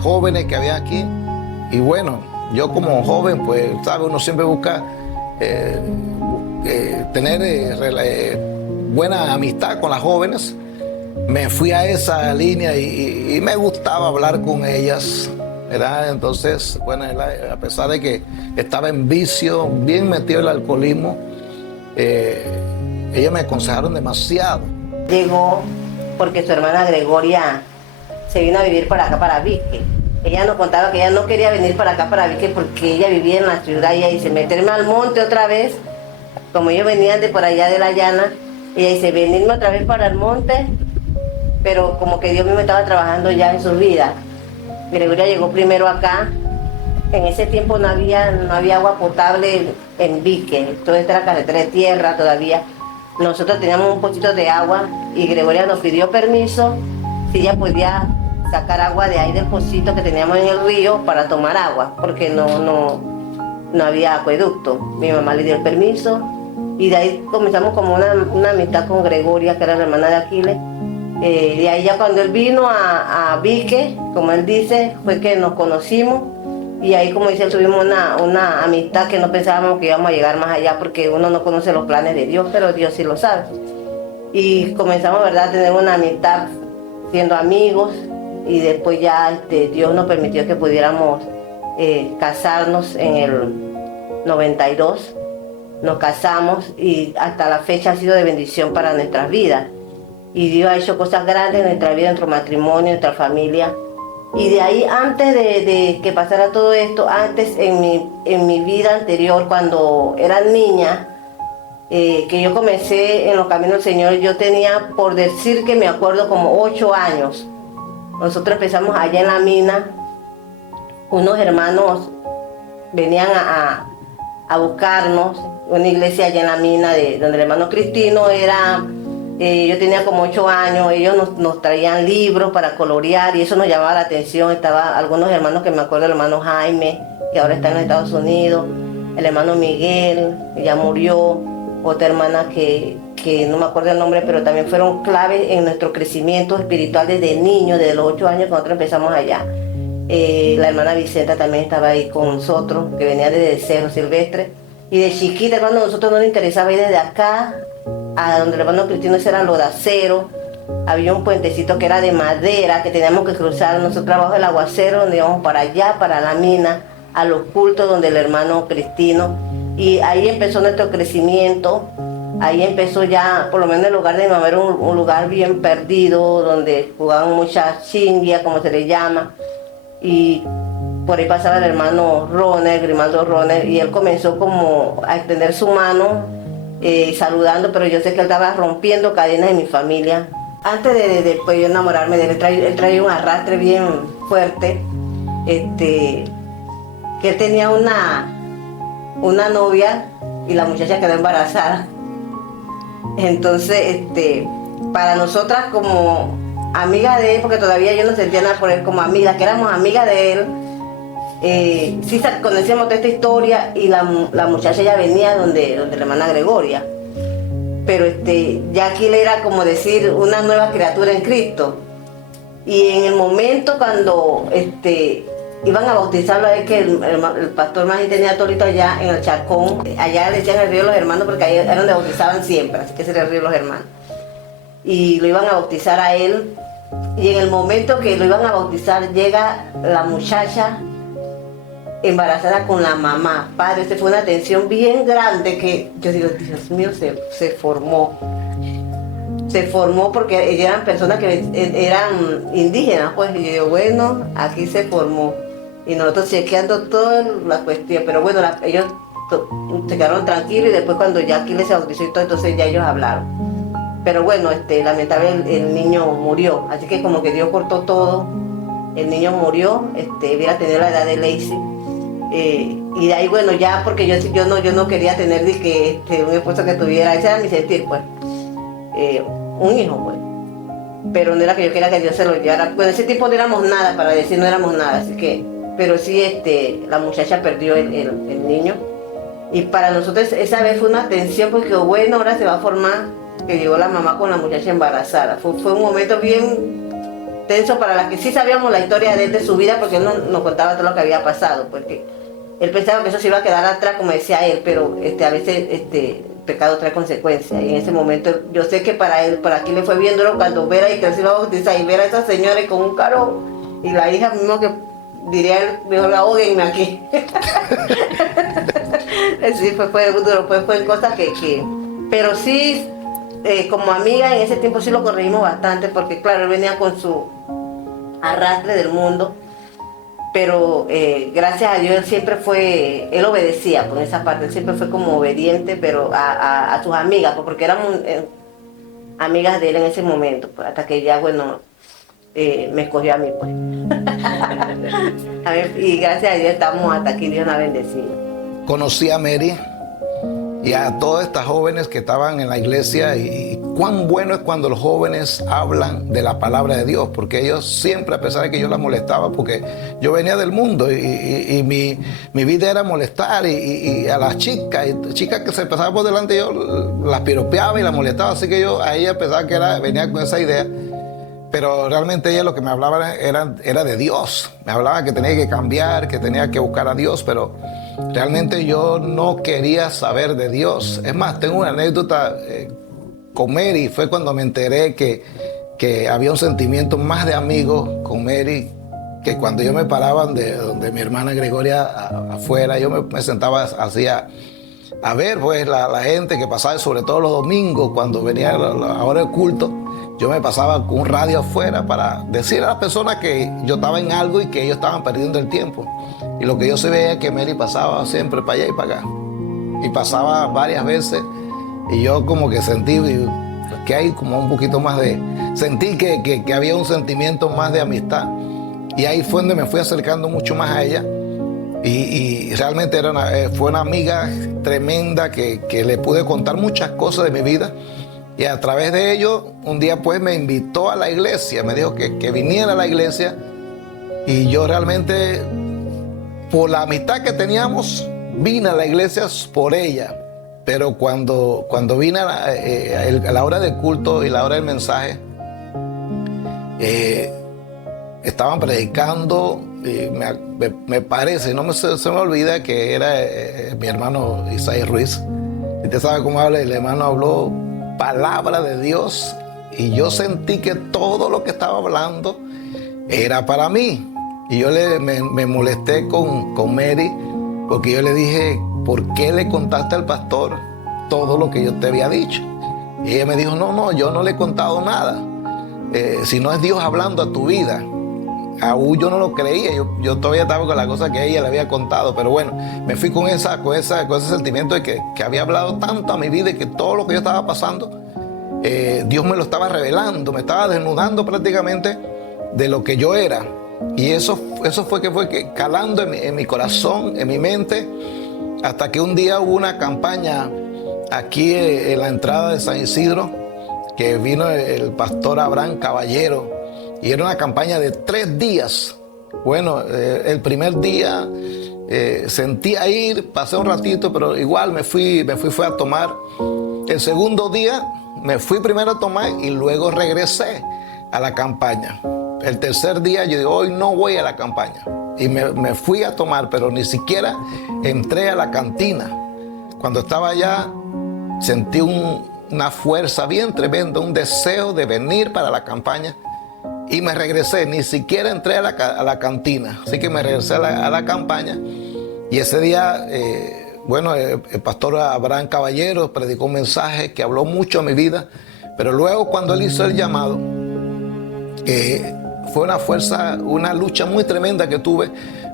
jóvenes que había aquí, y bueno, yo como joven, pues, ¿sabe? Uno siempre busca tener buena amistad con las jóvenes. Me fui a esa línea y me gustaba hablar con ellas, ¿verdad? Entonces, bueno, a pesar de que estaba en vicio, bien metido en el alcoholismo, ellas me aconsejaron demasiado. Llegó porque su hermana Gregoria se vino a vivir para acá, para Vique. Ella nos contaba que ella no quería venir para acá, para Vique, porque ella vivía en la ciudad, y ella dice, meterme al monte otra vez, como ellos venían de por allá de la llana, ella dice, venirme otra vez para el monte, pero como que Dios mismo estaba trabajando ya en su vida. Gregoria llegó primero acá. En ese tiempo no había agua potable en Vique, todo esto era carretera de tierra todavía. Nosotros teníamos un poquito de agua, y Gregoria nos pidió permiso si ella podía sacar agua de ahí del pocito que teníamos en el río para tomar agua, porque no había acueducto. Mi mamá le dio el permiso, y de ahí comenzamos como una amistad con Gregoria, que era la hermana de Aquiles. De ahí ya cuando él vino a Vique, como él dice, fue que nos conocimos, y ahí, como dice él, tuvimos una amistad que no pensábamos que íbamos a llegar más allá, porque uno no conoce los planes de Dios, pero Dios sí lo sabe. Y comenzamos, ¿verdad?, a tener una amistad siendo amigos, y después ya Dios nos permitió que pudiéramos casarnos en el 92. Nos casamos y hasta la fecha ha sido de bendición para nuestras vidas. Y Dios ha hecho cosas grandes en nuestra vida, en nuestro matrimonio, en nuestra familia. Y de ahí, antes de que pasara todo esto, antes en mi vida anterior, cuando era niña, que yo comencé en los caminos del Señor, yo tenía, por decir que me acuerdo, como 8 años. Nosotros empezamos allá en la mina, unos hermanos venían a buscarnos, una iglesia allá en la mina, donde el hermano Cristino era, yo tenía como 8 años, ellos nos traían libros para colorear y eso nos llamaba la atención. Estaba algunos hermanos que me acuerdo, el hermano Jaime, que ahora está en los Estados Unidos, el hermano Miguel, que ya murió, otra hermana que no me acuerdo el nombre, pero también fueron claves en nuestro crecimiento espiritual desde niños, desde los 8 años que nosotros empezamos allá. La hermana Vicenta también estaba ahí con nosotros, que venía desde el Cerro Silvestre. Y de chiquita, cuando a nosotros nos interesaba ir desde acá a donde el hermano Cristino, era lo de acero. Había un puentecito que era de madera, que teníamos que cruzar nosotros abajo del aguacero, donde íbamos para allá, para la mina, a los cultos donde el hermano Cristino. Y ahí empezó nuestro crecimiento. Ahí empezó ya, por lo menos el lugar de mi mamá era un lugar bien perdido, donde jugaban muchas chinguias, como se le llama. Y por ahí pasaba el hermano Roner, Grimaldo Roner, y él comenzó como a extender su mano, saludando, pero yo sé que él estaba rompiendo cadenas en mi familia. Antes de pues, yo enamorarme de él, él traía un arrastre bien fuerte, que él tenía una novia y la muchacha quedó embarazada. Entonces, para nosotras como amigas de él, porque todavía yo no sentía nada por él como amiga, que éramos amigas de él, sí conocíamos toda esta historia y la muchacha ya venía donde la hermana Gregoria. Pero ya aquí le era como decir una nueva criatura en Cristo. Y en el momento cuando iban a bautizarlo, es que el pastor Maggi tenía tolito allá en el Charcón, allá le decían el río de los hermanos porque ahí era donde bautizaban siempre, así que ese era el río de los hermanos. Y lo iban a bautizar a él, y en el momento que lo iban a bautizar llega la muchacha embarazada con la mamá. Padre, fue una tensión bien grande que yo digo, Dios mío, se formó. Se formó porque ellas eran personas que eran indígenas, pues, y yo digo, bueno, aquí se formó. Y nosotros chequeando toda la cuestión, pero bueno, ellos se quedaron tranquilos y después cuando ya aquí les bautizó y todo, entonces ya ellos hablaron. Pero bueno, lamentablemente el niño murió, así que como que Dios cortó todo, el niño murió, hubiera tenido la edad de Lacey. Y de ahí, bueno, ya porque yo no quería tener un esposo que tuviera, ese era mi sentir, pues, un hijo, pues. Pero no era que yo quería que Dios se lo llevara. Bueno, ese tiempo no éramos nada, para decir no éramos nada, así que, pero sí, la muchacha perdió el niño. Y para nosotros esa vez fue una tensión porque, bueno, ahora se va a formar, que llegó la mamá con la muchacha embarazada. Fue un momento bien tenso para las que sí sabíamos la historia de su vida, porque él nos contaba todo lo que había pasado, porque él pensaba que eso se iba a quedar atrás, como decía él, pero a veces el pecado trae consecuencias, y en ese momento yo sé que para él, para aquí le fue bien duro cuando ver ahí que él se iba a bautizar y ver a esa señora con un carón, y la hija mismo que diría él, mejor ahóguenme aquí. Sí, fue duro, fue cosas que pero sí, como amiga en ese tiempo sí lo corregimos bastante, porque claro, él venía con su arrastre del mundo, pero gracias a Dios él obedecía por esa parte, él siempre fue como obediente, pero a sus amigas, porque éramos amigas de él en ese momento, pues, hasta que ya, bueno, me escogió a mí, pues. Y gracias a Dios estamos hasta aquí, Dios nos ha bendecido. Conocí a Mary y a todas estas jóvenes que estaban en la iglesia, y cuán bueno es cuando los jóvenes hablan de la palabra de Dios, porque ellos siempre, a pesar de que yo las molestaba, porque yo venía del mundo y mi vida era molestar y a las chicas que se pasaban por delante, yo las piropeaba y las molestaba, así que yo a ella pensaba que venía con esa idea. Pero realmente ella lo que me hablaba era de Dios. Me hablaba que tenía que cambiar, que tenía que buscar a Dios, pero realmente yo no quería saber de Dios. Es más, tengo una anécdota con Mary. Fue cuando me enteré que que había un sentimiento más de amigos con Mary, que cuando yo me paraba de donde mi hermana Gregoria afuera, yo me sentaba así a ver pues la gente que pasaba, sobre todo los domingos, cuando venía la hora del culto. Yo me pasaba con un radio afuera para decir a las personas que yo estaba en algo y que ellos estaban perdiendo el tiempo. Y lo que yo se veía es que Mary pasaba siempre para allá y para acá. Y pasaba varias veces y yo como que sentí que hay como un poquito más de... Sentí que había un sentimiento más de amistad. Y ahí fue donde me fui acercando mucho más a ella. Y realmente fue una amiga tremenda que le pude contar muchas cosas de mi vida. Y a través de ello, un día pues me invitó a la iglesia, me dijo que viniera a la iglesia. Y yo realmente, por la amistad que teníamos, vine a la iglesia por ella. Pero cuando vine a la hora del culto y la hora del mensaje, estaban predicando, y me parece, se me olvida que era mi hermano Isaías Ruiz. Y usted sabe cómo habla, el hermano habló palabra de Dios y yo sentí que todo lo que estaba hablando era para mí. Y yo me molesté con Mary porque yo le dije, ¿por qué le contaste al pastor todo lo que yo te había dicho? Y ella me dijo, no, yo no le he contado nada. Si no es Dios hablando a tu vida. Aún yo no lo creía, yo todavía estaba con la cosa que ella le había contado, pero bueno, me fui con ese sentimiento de que había hablado tanto a mi vida y que todo lo que yo estaba pasando, Dios me lo estaba revelando, me estaba desnudando prácticamente de lo que yo era. Y eso fue que calando en mi corazón, en mi mente, hasta que un día hubo una campaña aquí en la entrada de San Isidro, que vino el pastor Abraham Caballero. Y era una campaña de 3 días. Bueno, el primer día sentía ir, pasé un ratito, pero igual me fui a tomar. El segundo día me fui primero a tomar y luego regresé a la campaña. El tercer día yo digo, hoy no voy a la campaña. Y me fui a tomar, pero ni siquiera entré a la cantina. Cuando estaba allá sentí una fuerza bien tremenda, un deseo de venir para la campaña. Y me regresé, ni siquiera entré a la cantina, así que me regresé a la campaña. Y ese día, el pastor Abraham Caballero predicó un mensaje que habló mucho a mi vida, pero luego cuando él hizo el llamado, fue una fuerza, una lucha muy tremenda que tuve,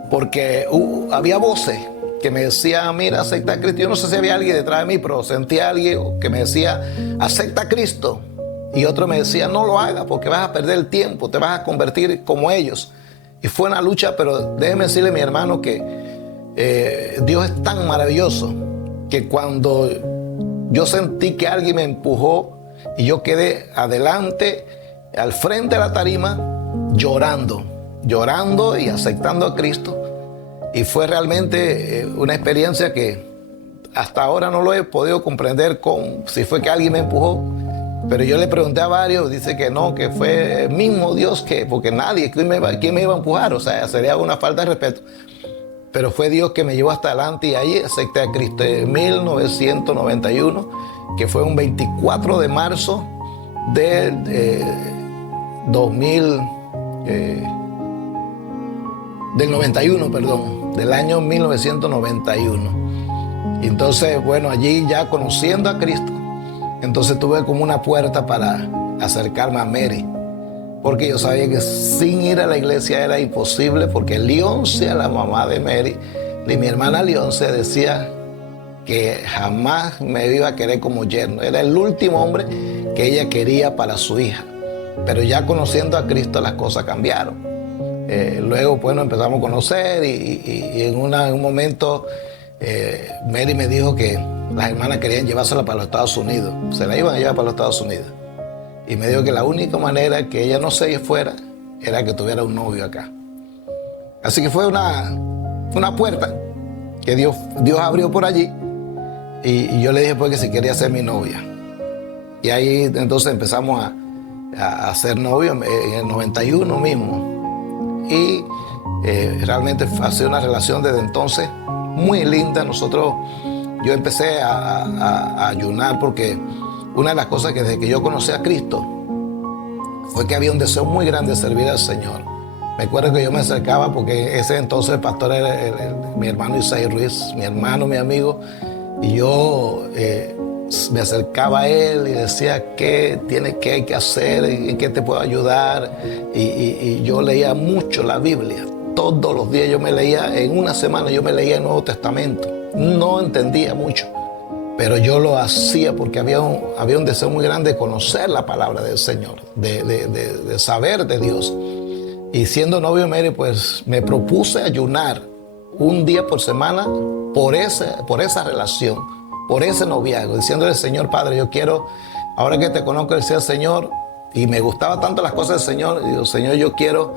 porque había voces que me decían, mira, acepta a Cristo. Yo no sé si había alguien detrás de mí, pero sentí a alguien que me decía, acepta a Cristo. Y otro me decía, no lo hagas porque vas a perder el tiempo, te vas a convertir como ellos. Y fue una lucha, pero déjeme decirle, mi hermano, que Dios es tan maravilloso que cuando yo sentí que alguien me empujó y yo quedé adelante, al frente de la tarima, llorando y aceptando a Cristo. Y fue realmente una experiencia que hasta ahora no lo he podido comprender si fue que alguien me empujó. Pero yo le pregunté a varios, dice que no, que fue el mismo Dios, porque nadie, ¿quién me iba a empujar? O sea, sería una falta de respeto. Pero fue Dios que me llevó hasta adelante y ahí acepté a Cristo en 1991, que fue un 24 de marzo del 91, perdón, del año 1991. Y entonces, bueno, allí ya conociendo a Cristo, entonces tuve como una puerta para acercarme a Mary, porque yo sabía que sin ir a la iglesia era imposible, porque Leonce, la mamá de Mary, y mi hermana Leonce decía que jamás me iba a querer como yerno. Era el último hombre que ella quería para su hija. Pero ya conociendo a Cristo las cosas cambiaron. Luego, bueno, empezamos a conocer y en un momento Mary me dijo que las hermanas querían llevársela para los Estados Unidos. Se la iban a llevar para los Estados Unidos. Y me dijo que la única manera que ella no se fuera era que tuviera un novio acá. Así que fue una puerta que Dios abrió por allí. Y yo le dije pues que si quería ser mi novia. Y ahí entonces empezamos a ser novios en el 91 mismo. Y realmente ha sido una relación desde entonces muy linda. Yo empecé a ayunar porque una de las cosas que desde que yo conocí a Cristo, fue que había un deseo muy grande de servir al Señor. Me acuerdo que yo me acercaba porque ese entonces el pastor era mi hermano Isaí Ruiz, mi hermano, mi amigo, y yo me acercaba a él y decía qué hay que hacer, en qué te puedo ayudar, y yo leía mucho la Biblia. Todos los días yo me leía, en una semana yo me leía el Nuevo Testamento. No entendía mucho, pero yo lo hacía porque había un deseo muy grande de conocer la palabra del Señor, de saber de Dios. Y siendo novio de Mary, pues me propuse ayunar un día por semana por esa relación, por ese noviazgo, diciéndole: Señor Padre, yo quiero, ahora que te conozco, decía el Señor, y me gustaban tanto las cosas del Señor, y digo: Señor, yo quiero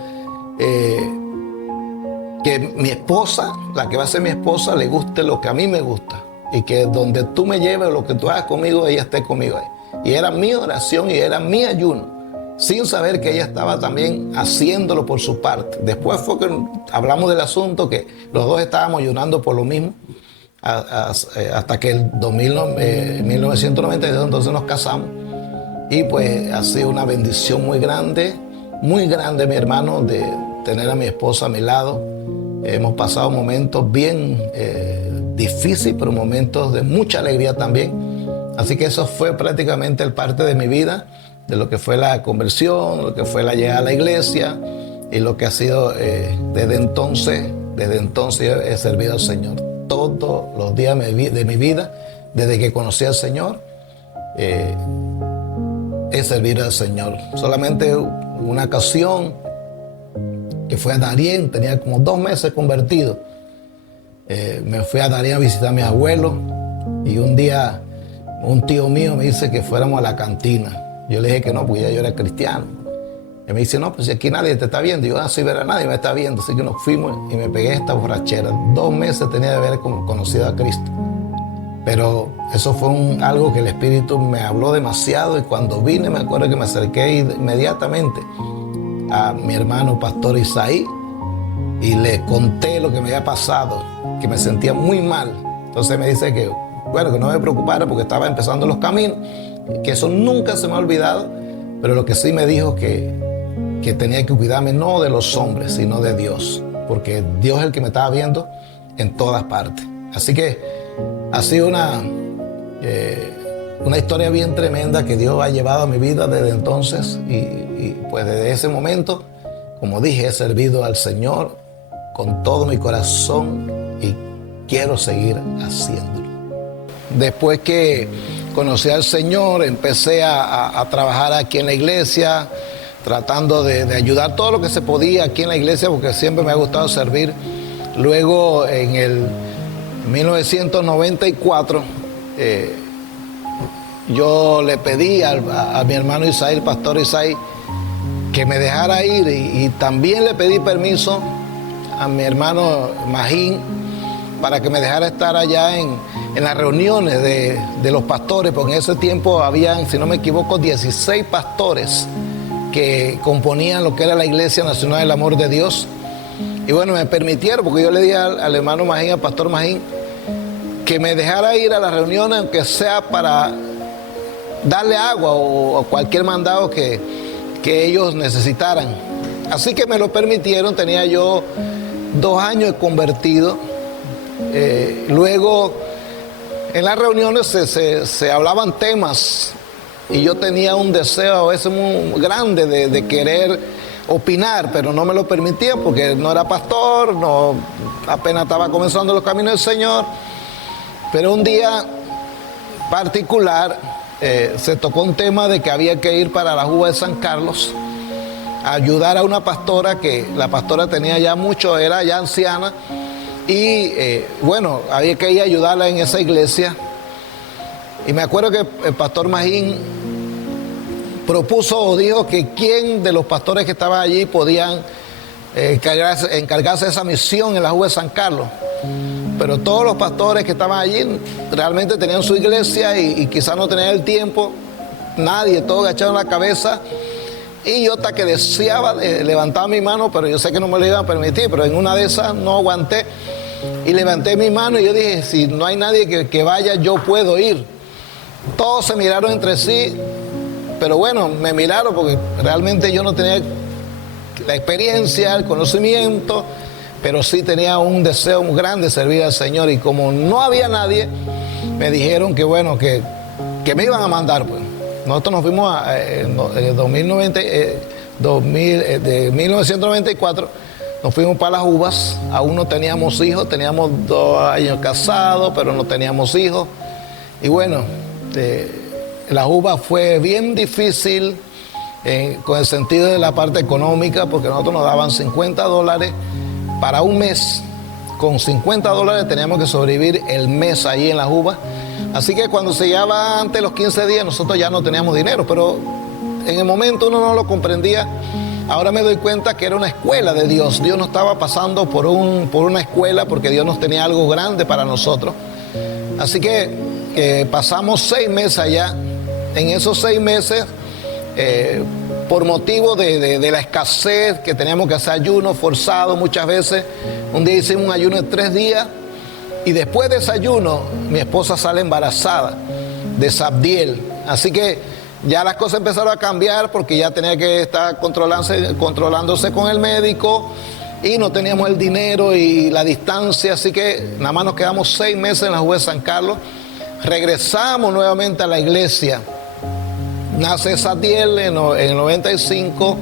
que mi esposa, la que va a ser mi esposa, le guste lo que a mí me gusta, y que donde tú me lleves, lo que tú hagas conmigo, ella esté conmigo ahí. Y era mi oración y era mi ayuno, sin saber que ella estaba también haciéndolo por su parte. Después fue que hablamos del asunto, que los dos estábamos ayunando por lo mismo, hasta que el 1992 entonces nos casamos, y pues ha sido una bendición muy grande, mi hermano, de tener a mi esposa a mi lado. Hemos pasado momentos bien difíciles, pero momentos de mucha alegría también. Así que eso fue prácticamente el parte de mi vida, de lo que fue la conversión, lo que fue la llegada a la iglesia, y lo que ha sido desde entonces he servido al Señor. Todos los días de mi vida, desde que conocí al Señor, he servido al Señor. Solamente una ocasión, que fue a Darién, tenía como 2 meses convertido. Me fui a Darién a visitar a mis abuelos, y un día un tío mío me dice que fuéramos a la cantina. Yo le dije que no, porque ya yo era cristiano. Y me dice: no, pues si aquí nadie te está viendo. Y yo: sí, verá, nadie me está viendo. Así que nos fuimos y me pegué esta borrachera. 2 meses tenía de haber conocido a Cristo. Pero eso fue algo que el Espíritu me habló demasiado, y cuando vine me acuerdo que me acerqué inmediatamente a mi hermano Pastor Isaí y le conté lo que me había pasado, que me sentía muy mal. Entonces me dice que, bueno, que no me preocupara porque estaba empezando los caminos, que eso nunca se me ha olvidado, pero lo que sí me dijo que tenía que cuidarme no de los hombres, sino de Dios, porque Dios es el que me estaba viendo en todas partes. Así que ha sido una historia bien tremenda que Dios ha llevado a mi vida desde entonces, y pues desde ese momento, como dije, he servido al Señor con todo mi corazón y quiero seguir haciéndolo. Después que conocí al Señor, empecé a trabajar aquí en la iglesia, tratando de ayudar todo lo que se podía aquí en la iglesia, porque siempre me ha gustado servir. Luego, en el 1994, yo le pedí a mi hermano Isaí, el pastor Isaí, que me dejara ir, y también le pedí permiso a mi hermano Magín para que me dejara estar allá en las reuniones de los pastores, porque en ese tiempo habían, si no me equivoco, 16 pastores que componían lo que era la Iglesia Nacional del Amor de Dios. Y bueno, me permitieron, porque yo le dije al hermano Magín, al pastor Magín, que me dejara ir a las reuniones, aunque sea para darle agua o cualquier mandado que ellos necesitaran. Así que me lo permitieron. Tenía yo 2 años de convertido. Luego, en las reuniones se hablaban temas, y yo tenía un deseo a veces muy grande de querer opinar, pero no me lo permitía porque no era pastor, apenas estaba comenzando los caminos del Señor. Pero un día particular se tocó un tema de que había que ir para la Juba de San Carlos a ayudar a una pastora, que la pastora tenía ya mucho, era ya anciana, y bueno, había que ir a ayudarla en esa iglesia. Y me acuerdo que el pastor Magín propuso o dijo que quién de los pastores que estaban allí podían encargarse de esa misión en la Juba de San Carlos. Pero todos los pastores que estaban allí realmente tenían su iglesia y quizás no tenían el tiempo. Nadie, todos agacharon la cabeza. Y yo hasta que deseaba levantar mi mano, pero yo sé que no me lo iban a permitir, pero en una de esas no aguanté y levanté mi mano, y yo dije: si no hay nadie que vaya, yo puedo ir. Todos se miraron entre sí, pero bueno, me miraron porque realmente yo no tenía la experiencia, el conocimiento, pero sí tenía un deseo muy grande de servir al Señor. Y como no había nadie, me dijeron que bueno, que me iban a mandar, pues. Nosotros nos fuimos de 1994, nos fuimos para las uvas. Aún no teníamos hijos, teníamos 2 años casados, pero no teníamos hijos. Y bueno, las uvas fue bien difícil con el sentido de la parte económica, porque nosotros nos daban $50 para un mes. Con $50 teníamos que sobrevivir el mes allí en las uvas. Así que cuando se llegaba antes de los 15 días, nosotros ya no teníamos dinero, pero en el momento uno no lo comprendía. Ahora me doy cuenta que era una escuela de Dios. Dios nos estaba pasando por una escuela, porque Dios nos tenía algo grande para nosotros. Así que pasamos 6 meses allá. En esos 6 meses, por motivo de la escasez, que teníamos que hacer ayunos forzados muchas veces, un día hicimos un ayuno de 3 días. Y después de ese ayuno, mi esposa sale embarazada de Sabdiel. Así que ya las cosas empezaron a cambiar, porque ya tenía que estar controlándose con el médico y no teníamos el dinero y la distancia. Así que nada más nos quedamos 6 meses en la UV San Carlos. Regresamos nuevamente a la iglesia. Nace Sabdiel en el 95.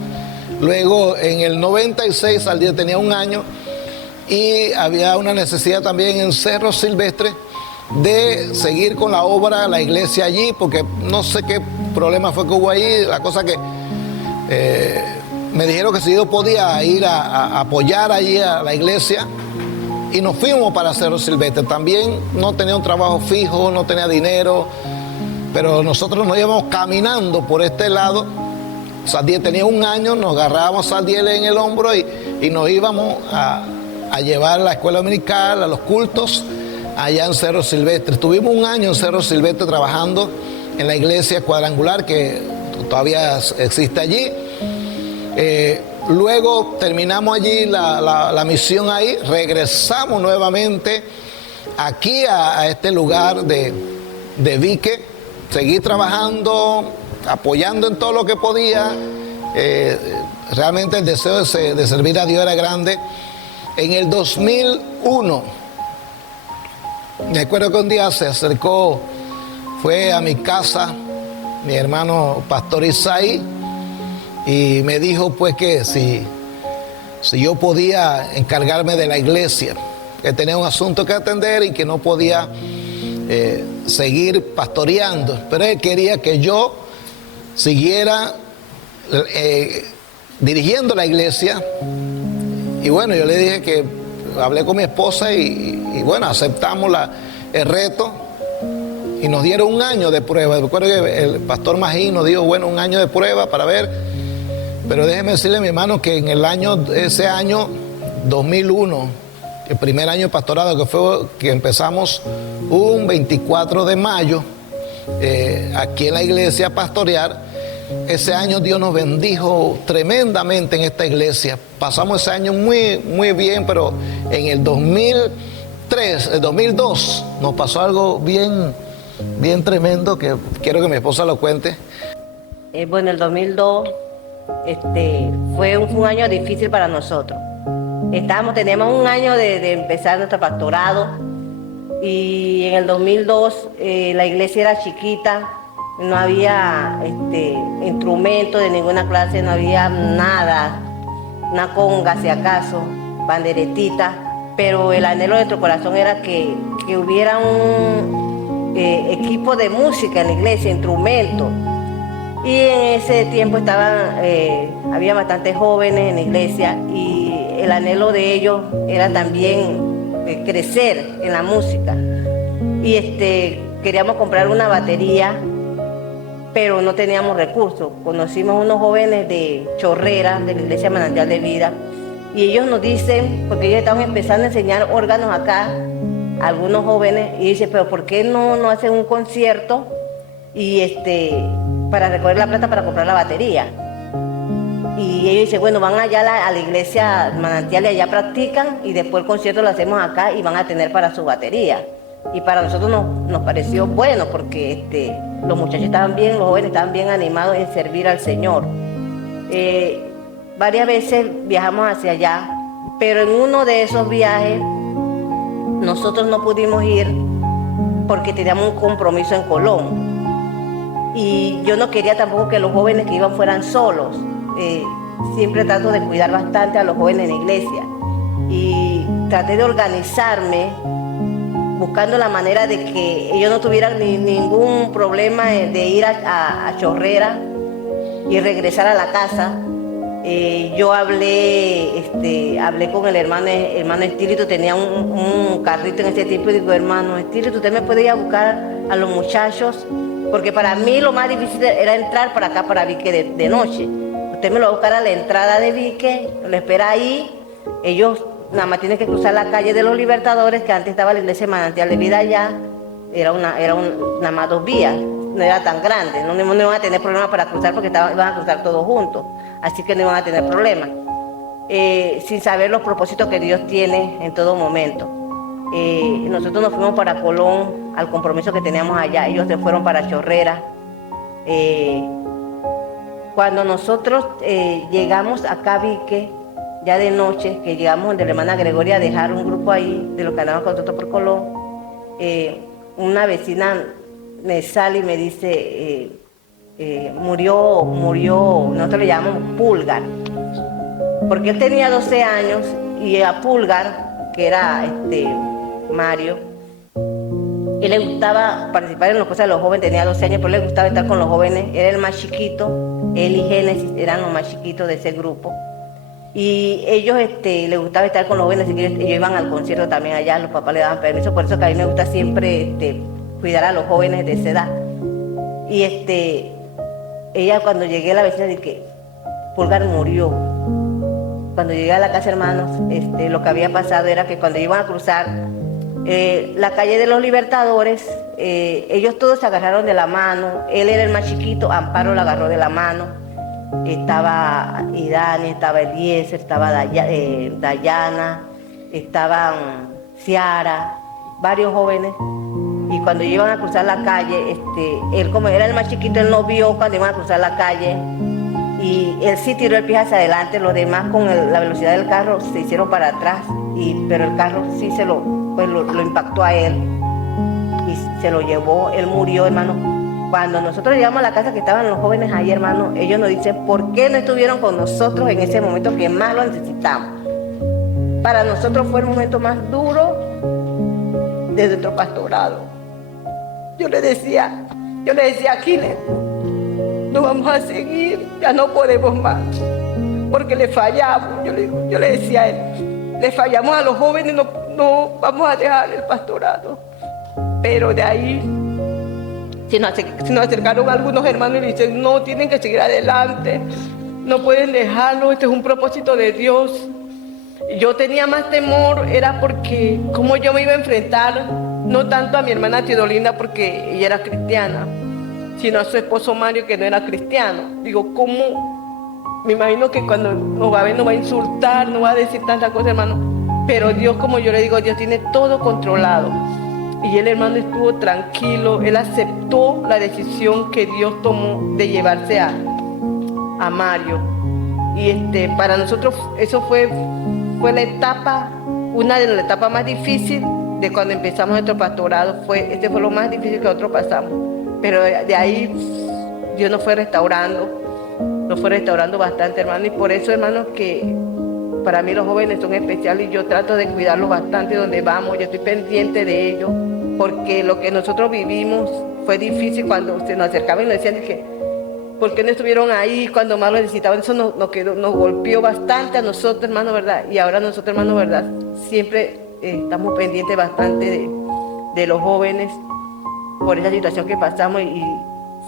Luego en el 96 Sabdiel tenía 1 año. Y había una necesidad también en Cerro Silvestre de seguir con la obra, la iglesia allí, porque no sé qué problema fue que hubo ahí. La cosa que me dijeron que si yo podía ir a apoyar allí a la iglesia, y nos fuimos para Cerro Silvestre. También no tenía un trabajo fijo, no tenía dinero, pero nosotros nos íbamos caminando por este lado. Sabdiel tenía 1 año, nos agarrábamos a Sabdiel en el hombro y nos íbamos a llevar a la escuela dominical, a los cultos, allá en Cerro Silvestre. Estuvimos 1 año en Cerro Silvestre trabajando en la iglesia cuadrangular, que todavía existe allí. Luego terminamos allí la misión ahí, regresamos nuevamente aquí a este lugar de Vique, seguí trabajando, apoyando en todo lo que podía. Realmente el deseo de servir a Dios era grande. En el 2001, me acuerdo que un día se acercó, fue a mi casa mi hermano Pastor Isaí, y me dijo pues que si yo podía encargarme de la iglesia, que tenía un asunto que atender y que no podía seguir pastoreando, pero él quería que yo siguiera dirigiendo la iglesia. Y bueno, yo le dije que hablé con mi esposa y bueno, aceptamos el reto, y nos dieron 1 año de prueba. Recuerdo que el pastor Magín nos dijo, bueno, 1 año de prueba para ver. Pero déjeme decirle, mi hermano, que en ese año 2001, el primer año de pastorado, que fue que empezamos un 24 de mayo aquí en la iglesia a pastorear, ese año Dios nos bendijo tremendamente en esta iglesia. Pasamos ese año muy, muy bien, pero en el 2002 nos pasó algo bien, bien tremendo, que quiero que mi esposa lo cuente. Bueno, el 2002 fue un año difícil para nosotros. Teníamos 1 año de empezar nuestro pastorado, y en el 2002 la iglesia era chiquita. No había instrumentos de ninguna clase, no había nada, una conga si acaso, banderetita, pero el anhelo de nuestro corazón era que hubiera un equipo de música en la iglesia, instrumentos. Y en ese tiempo había bastantes jóvenes en la iglesia, y el anhelo de ellos era también crecer en la música. Y queríamos comprar una batería, pero no teníamos recursos. Conocimos unos jóvenes de Chorrera, de la Iglesia Manantial de Vida, y ellos nos dicen, porque ellos estaban empezando a enseñar órganos acá, algunos jóvenes, y dicen, pero ¿por qué no hacen un concierto y para recoger la plata para comprar la batería? Y ellos dicen, bueno, van allá a la iglesia Manantial y allá practican, y después el concierto lo hacemos acá y van a tener para su batería. Y para nosotros nos pareció bueno, porque los muchachos estaban bien, los jóvenes estaban bien animados en servir al Señor. Varias veces viajamos hacia allá, pero en uno de esos viajes nosotros no pudimos ir porque teníamos un compromiso en Colón. Y yo no quería tampoco que los jóvenes que iban fueran solos. Siempre trato de cuidar bastante a los jóvenes en la iglesia. Y traté de organizarme buscando la manera de que ellos no tuvieran ningún problema de ir a Chorrera y regresar a la casa. Yo hablé con el hermano Espíritu, tenía un carrito en ese tiempo, y digo, hermano Espíritu, usted me puede ir a buscar a los muchachos, porque para mí lo más difícil era entrar para acá, para Vique de noche. Usted me lo va a buscar a la entrada de Vique, lo espera ahí, ellos nada más tienen que cruzar la calle de los Libertadores, que antes estaba la iglesia Manantial de Vida allá, era nada más 2 vías, no era tan grande, no iban a tener problemas para cruzar porque iban a cruzar todos juntos, así que no iban a tener problemas, sin saber los propósitos que Dios tiene en todo momento. Nosotros nos fuimos para Colón al compromiso que teníamos allá, ellos se fueron para Chorrera. Cuando nosotros llegamos acá a Vique, ya de noche, que llegamos donde la hermana Gregoria a dejar un grupo ahí de los que andaban con nosotros por Colón, una vecina me sale y me dice, murió, nosotros le llamamos Pulgar, porque él tenía 12 años y a Pulgar, que era Mario, él le gustaba participar en las cosas de los jóvenes, tenía 12 años, pero le gustaba estar con los jóvenes, era el más chiquito, él y Génesis eran los más chiquitos de ese grupo. Y ellos les gustaba estar con los jóvenes, así que ellos iban al concierto también allá, los papás le daban permiso, por eso que a mí me gusta siempre cuidar a los jóvenes de esa edad. Y ella cuando llegué a la vecina dije que Pulgar murió. Cuando llegué a la casa, hermanos, lo que había pasado era que cuando iban a cruzar la calle de los Libertadores, ellos todos se agarraron de la mano, él era el más chiquito, Amparo la agarró de la mano, estaba Idani, estaba Eliezer, estaba Dayana, estaban Ciara, varios jóvenes. Y cuando iban a cruzar la calle, él como era el más chiquito, él no vio cuando iban a cruzar la calle y él sí tiró el pie hacia adelante, los demás con la velocidad del carro se hicieron para atrás, pero el carro sí lo impactó a él y se lo llevó, él murió, hermano. Cuando nosotros llegamos a la casa que estaban los jóvenes ahí, hermano, ellos nos dicen, ¿por qué no estuvieron con nosotros en ese momento que más lo necesitamos? Para nosotros fue el momento más duro de nuestro pastorado. Yo le decía a Aquiles, no vamos a seguir, ya no podemos más, porque le fallamos. Yo le decía a él, le fallamos a los jóvenes, no vamos a dejar el pastorado. Pero de ahí se nos acercaron algunos hermanos y le dicen, no, tienen que seguir adelante, no pueden dejarlo, este es un propósito de Dios. Y yo tenía más temor, era porque cómo yo me iba a enfrentar, no tanto a mi hermana Teodolinda porque ella era cristiana, sino a su esposo Mario, que no era cristiano. Digo, ¿cómo? Me imagino que cuando nos va a ver nos va a insultar, nos va a decir tantas cosas, hermano. Pero Dios, como yo le digo, Dios tiene todo controlado. Y el hermano estuvo tranquilo, él aceptó la decisión que Dios tomó de llevarse a Mario. Y para nosotros eso fue la etapa, una de las etapas más difíciles de cuando empezamos nuestro pastorado. Fue lo más difícil que nosotros pasamos. Pero de ahí Dios nos fue restaurando bastante, hermano. Y por eso, hermanos, que para mí los jóvenes son especiales y yo trato de cuidarlos bastante donde vamos. Yo estoy pendiente de ellos, porque lo que nosotros vivimos fue difícil cuando se nos acercaban y nos decían que ¿por qué no estuvieron ahí cuando más lo necesitaban? Eso nos golpeó bastante a nosotros, hermano, ¿verdad? Y ahora nosotros, hermano, ¿verdad? Siempre estamos pendientes bastante de los jóvenes por esa situación que pasamos y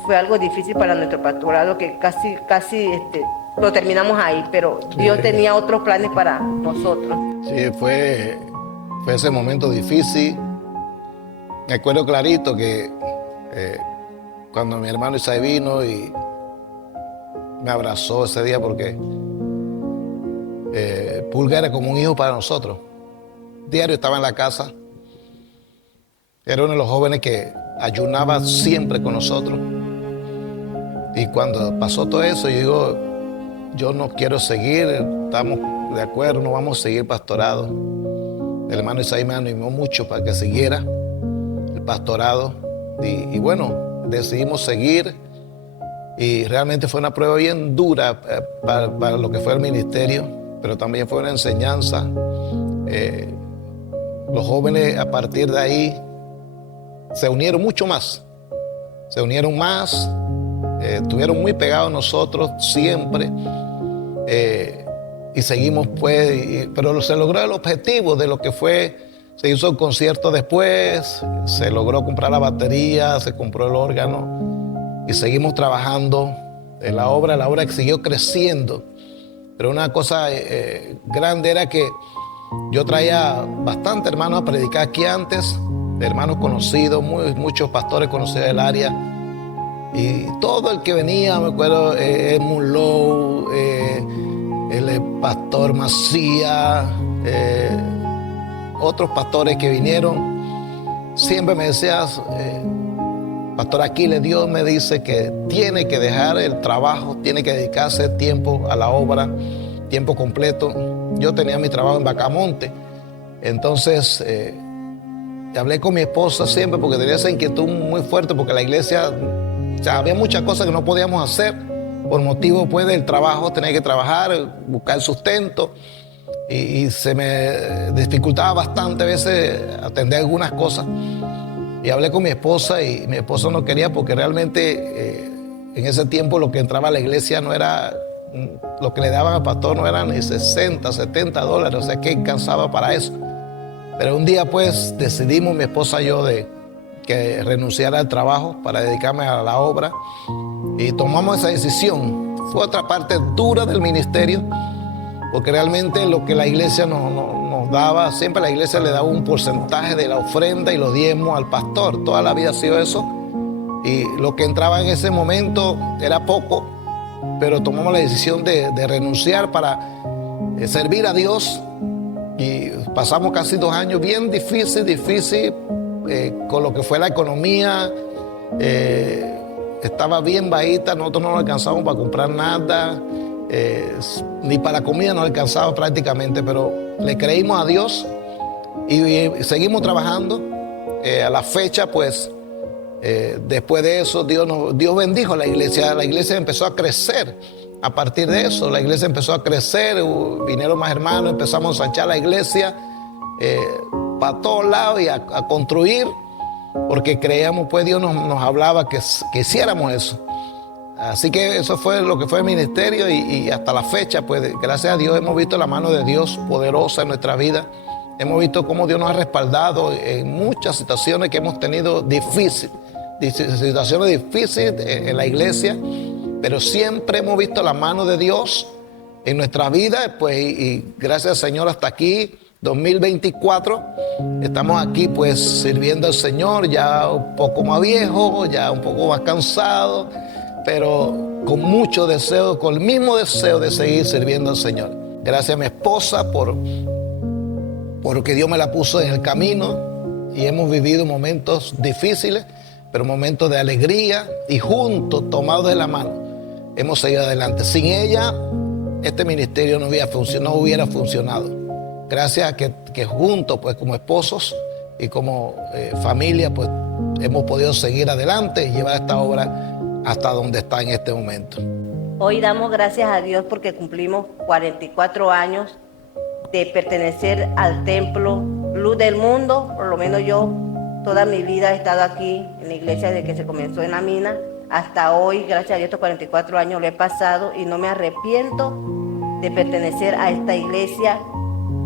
fue algo difícil para nuestro pastorado que casi lo terminamos ahí, pero Dios tenía otros planes para nosotros. Sí, fue ese momento difícil. Me acuerdo clarito que cuando mi hermano Isaí vino y me abrazó ese día, porque Pulga era como un hijo para nosotros. Diario estaba en la casa. Era uno de los jóvenes que ayunaba siempre con nosotros. Y cuando pasó todo eso, yo digo, yo no quiero seguir, estamos de acuerdo, no vamos a seguir pastorado. El hermano Isaí me animó mucho para que siguiera el pastorado. Y bueno, decidimos seguir. Y realmente fue una prueba bien dura para lo que fue el ministerio, pero también fue una enseñanza. Los jóvenes a partir de ahí se unieron mucho más. Se unieron más, estuvieron muy pegados a nosotros siempre. Y seguimos pues, pero se logró el objetivo de lo que fue. Se hizo el concierto después, se logró comprar la batería, se compró el órgano y seguimos trabajando en la obra que siguió creciendo. Pero una cosa grande era que yo traía bastante hermanos a predicar aquí antes, hermanos conocidos, muchos pastores conocidos del área. Y todo el que venía, me acuerdo, Edmund Lowe, el pastor Macías, otros pastores que vinieron, siempre me decías, Pastor Aquiles, Dios me dice que tiene que dejar el trabajo, tiene que dedicarse tiempo a la obra, tiempo completo. Yo tenía mi trabajo en Bacamonte, entonces hablé con mi esposa siempre porque tenía esa inquietud muy fuerte porque la iglesia, o sea, había muchas cosas que no podíamos hacer por motivo pues del trabajo, tenía que trabajar, buscar sustento y se me dificultaba bastante a veces atender algunas cosas. Y hablé con mi esposa y mi esposa no quería porque realmente en ese tiempo lo que entraba a la iglesia no era, lo que le daban al pastor no eran ni 60, 70 dólares, o sea que alcanzaba para eso. Pero un día pues decidimos mi esposa y yo de que renunciara al trabajo para dedicarme a la obra y tomamos esa decisión. Fue otra parte dura del ministerio porque realmente lo que la iglesia nos daba, siempre la iglesia le daba un porcentaje de la ofrenda y los diezmos al pastor. Toda la vida ha sido eso. Y lo que entraba en ese momento era poco, pero tomamos la decisión de renunciar para servir a Dios. Y pasamos casi 2 años bien difícil con lo que fue la economía. Estaba bien bajita, nosotros no alcanzábamos para comprar nada. Ni para la comida no alcanzaba prácticamente, pero le creímos a Dios y seguimos trabajando. A la fecha, pues, después de eso, Dios bendijo a la iglesia empezó a crecer. A partir de eso, la iglesia empezó a crecer, vinieron más hermanos, empezamos a ensanchar la iglesia para todos lados y a construir, porque creíamos, pues Dios nos hablaba que hiciéramos eso. Así que eso fue lo que fue el ministerio y hasta la fecha, pues gracias a Dios hemos visto la mano de Dios poderosa en nuestra vida. Hemos visto cómo Dios nos ha respaldado en muchas situaciones que hemos tenido situaciones difíciles en la iglesia, pero siempre hemos visto la mano de Dios en nuestra vida, pues y gracias al Señor hasta aquí, 2024, estamos aquí pues sirviendo al Señor, ya un poco más viejo, ya un poco más cansado, pero con mucho deseo, con el mismo deseo de seguir sirviendo al Señor. Gracias a mi esposa porque Dios me la puso en el camino y hemos vivido momentos difíciles, pero momentos de alegría y juntos, tomados de la mano, hemos seguido adelante. Sin ella, este ministerio no hubiera funcionado. Gracias a que juntos, pues como esposos y como familia, pues hemos podido seguir adelante y llevar esta obra hasta donde está en este momento. Hoy damos gracias a Dios porque cumplimos 44 años de pertenecer al templo Luz del Mundo. Por lo menos yo toda mi vida he estado aquí en la iglesia desde que se comenzó en la mina hasta hoy. Gracias a Dios estos 44 años lo he pasado y no me arrepiento de pertenecer a esta iglesia.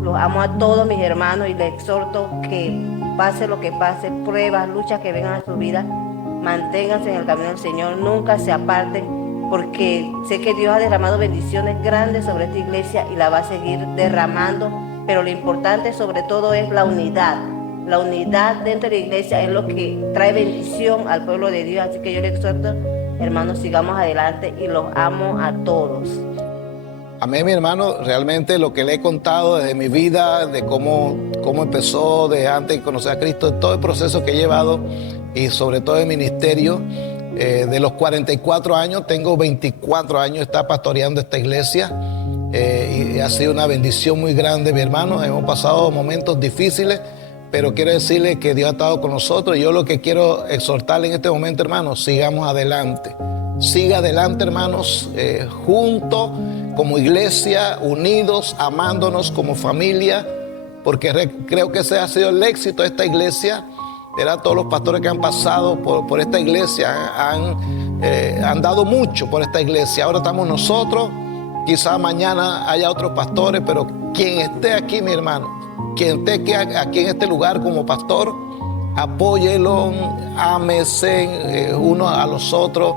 Los amo a todos mis hermanos y les exhorto que pase lo que pase, pruebas, luchas que vengan a su vida, manténganse en el camino del Señor, nunca se aparten, porque sé que Dios ha derramado bendiciones grandes sobre esta iglesia y la va a seguir derramando, pero lo importante sobre todo es la unidad. La unidad dentro de la iglesia es lo que trae bendición al pueblo de Dios, así que yo les exhorto, hermanos, sigamos adelante y los amo a todos. Amén, mi hermano, realmente lo que le he contado desde mi vida, de cómo empezó, de antes de conocer a Cristo, todo el proceso que he llevado, y sobre todo el ministerio. De los 44 años, tengo 24 años está pastoreando esta iglesia, y ha sido una bendición muy grande, mi hermano. Hemos pasado momentos difíciles, pero quiero decirle que Dios ha estado con nosotros, y yo lo que quiero exhortarle en este momento, hermanos, sigamos adelante. Siga adelante, hermanos, juntos como iglesia, unidos, amándonos como familia, porque creo que ese ha sido el éxito de esta iglesia. Todos los pastores que han pasado por esta iglesia han dado mucho por esta iglesia. Ahora estamos nosotros, quizá mañana haya otros pastores, pero quien esté aquí, mi hermano, quien esté aquí en este lugar como pastor, apóyelo, ámese unos a los otros,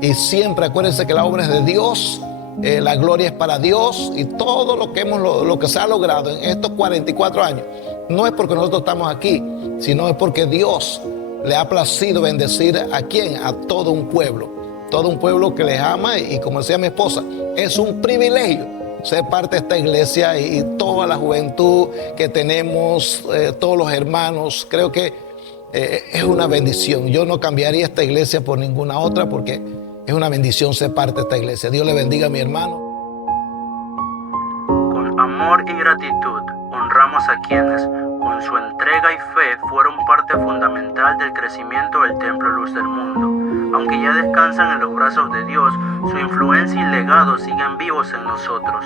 y siempre acuérdense que la obra es de Dios. La gloria es para Dios, y todo lo que se ha logrado en estos 44 años no es porque nosotros estamos aquí, sino es porque Dios le ha placido bendecir ¿a quién? A todo un pueblo que les ama, y como decía mi esposa, es un privilegio ser parte de esta iglesia, y toda la juventud que tenemos, todos los hermanos. Creo que es una bendición. Yo no cambiaría esta iglesia por ninguna otra, porque es una bendición ser parte de esta iglesia. Dios le bendiga a mi hermano. Con amor y gratitud honramos a quienes, con su entrega y fe, fueron parte fundamental del crecimiento del Templo Luz del Mundo. Aunque ya descansan en los brazos de Dios, su influencia y legado siguen vivos en nosotros.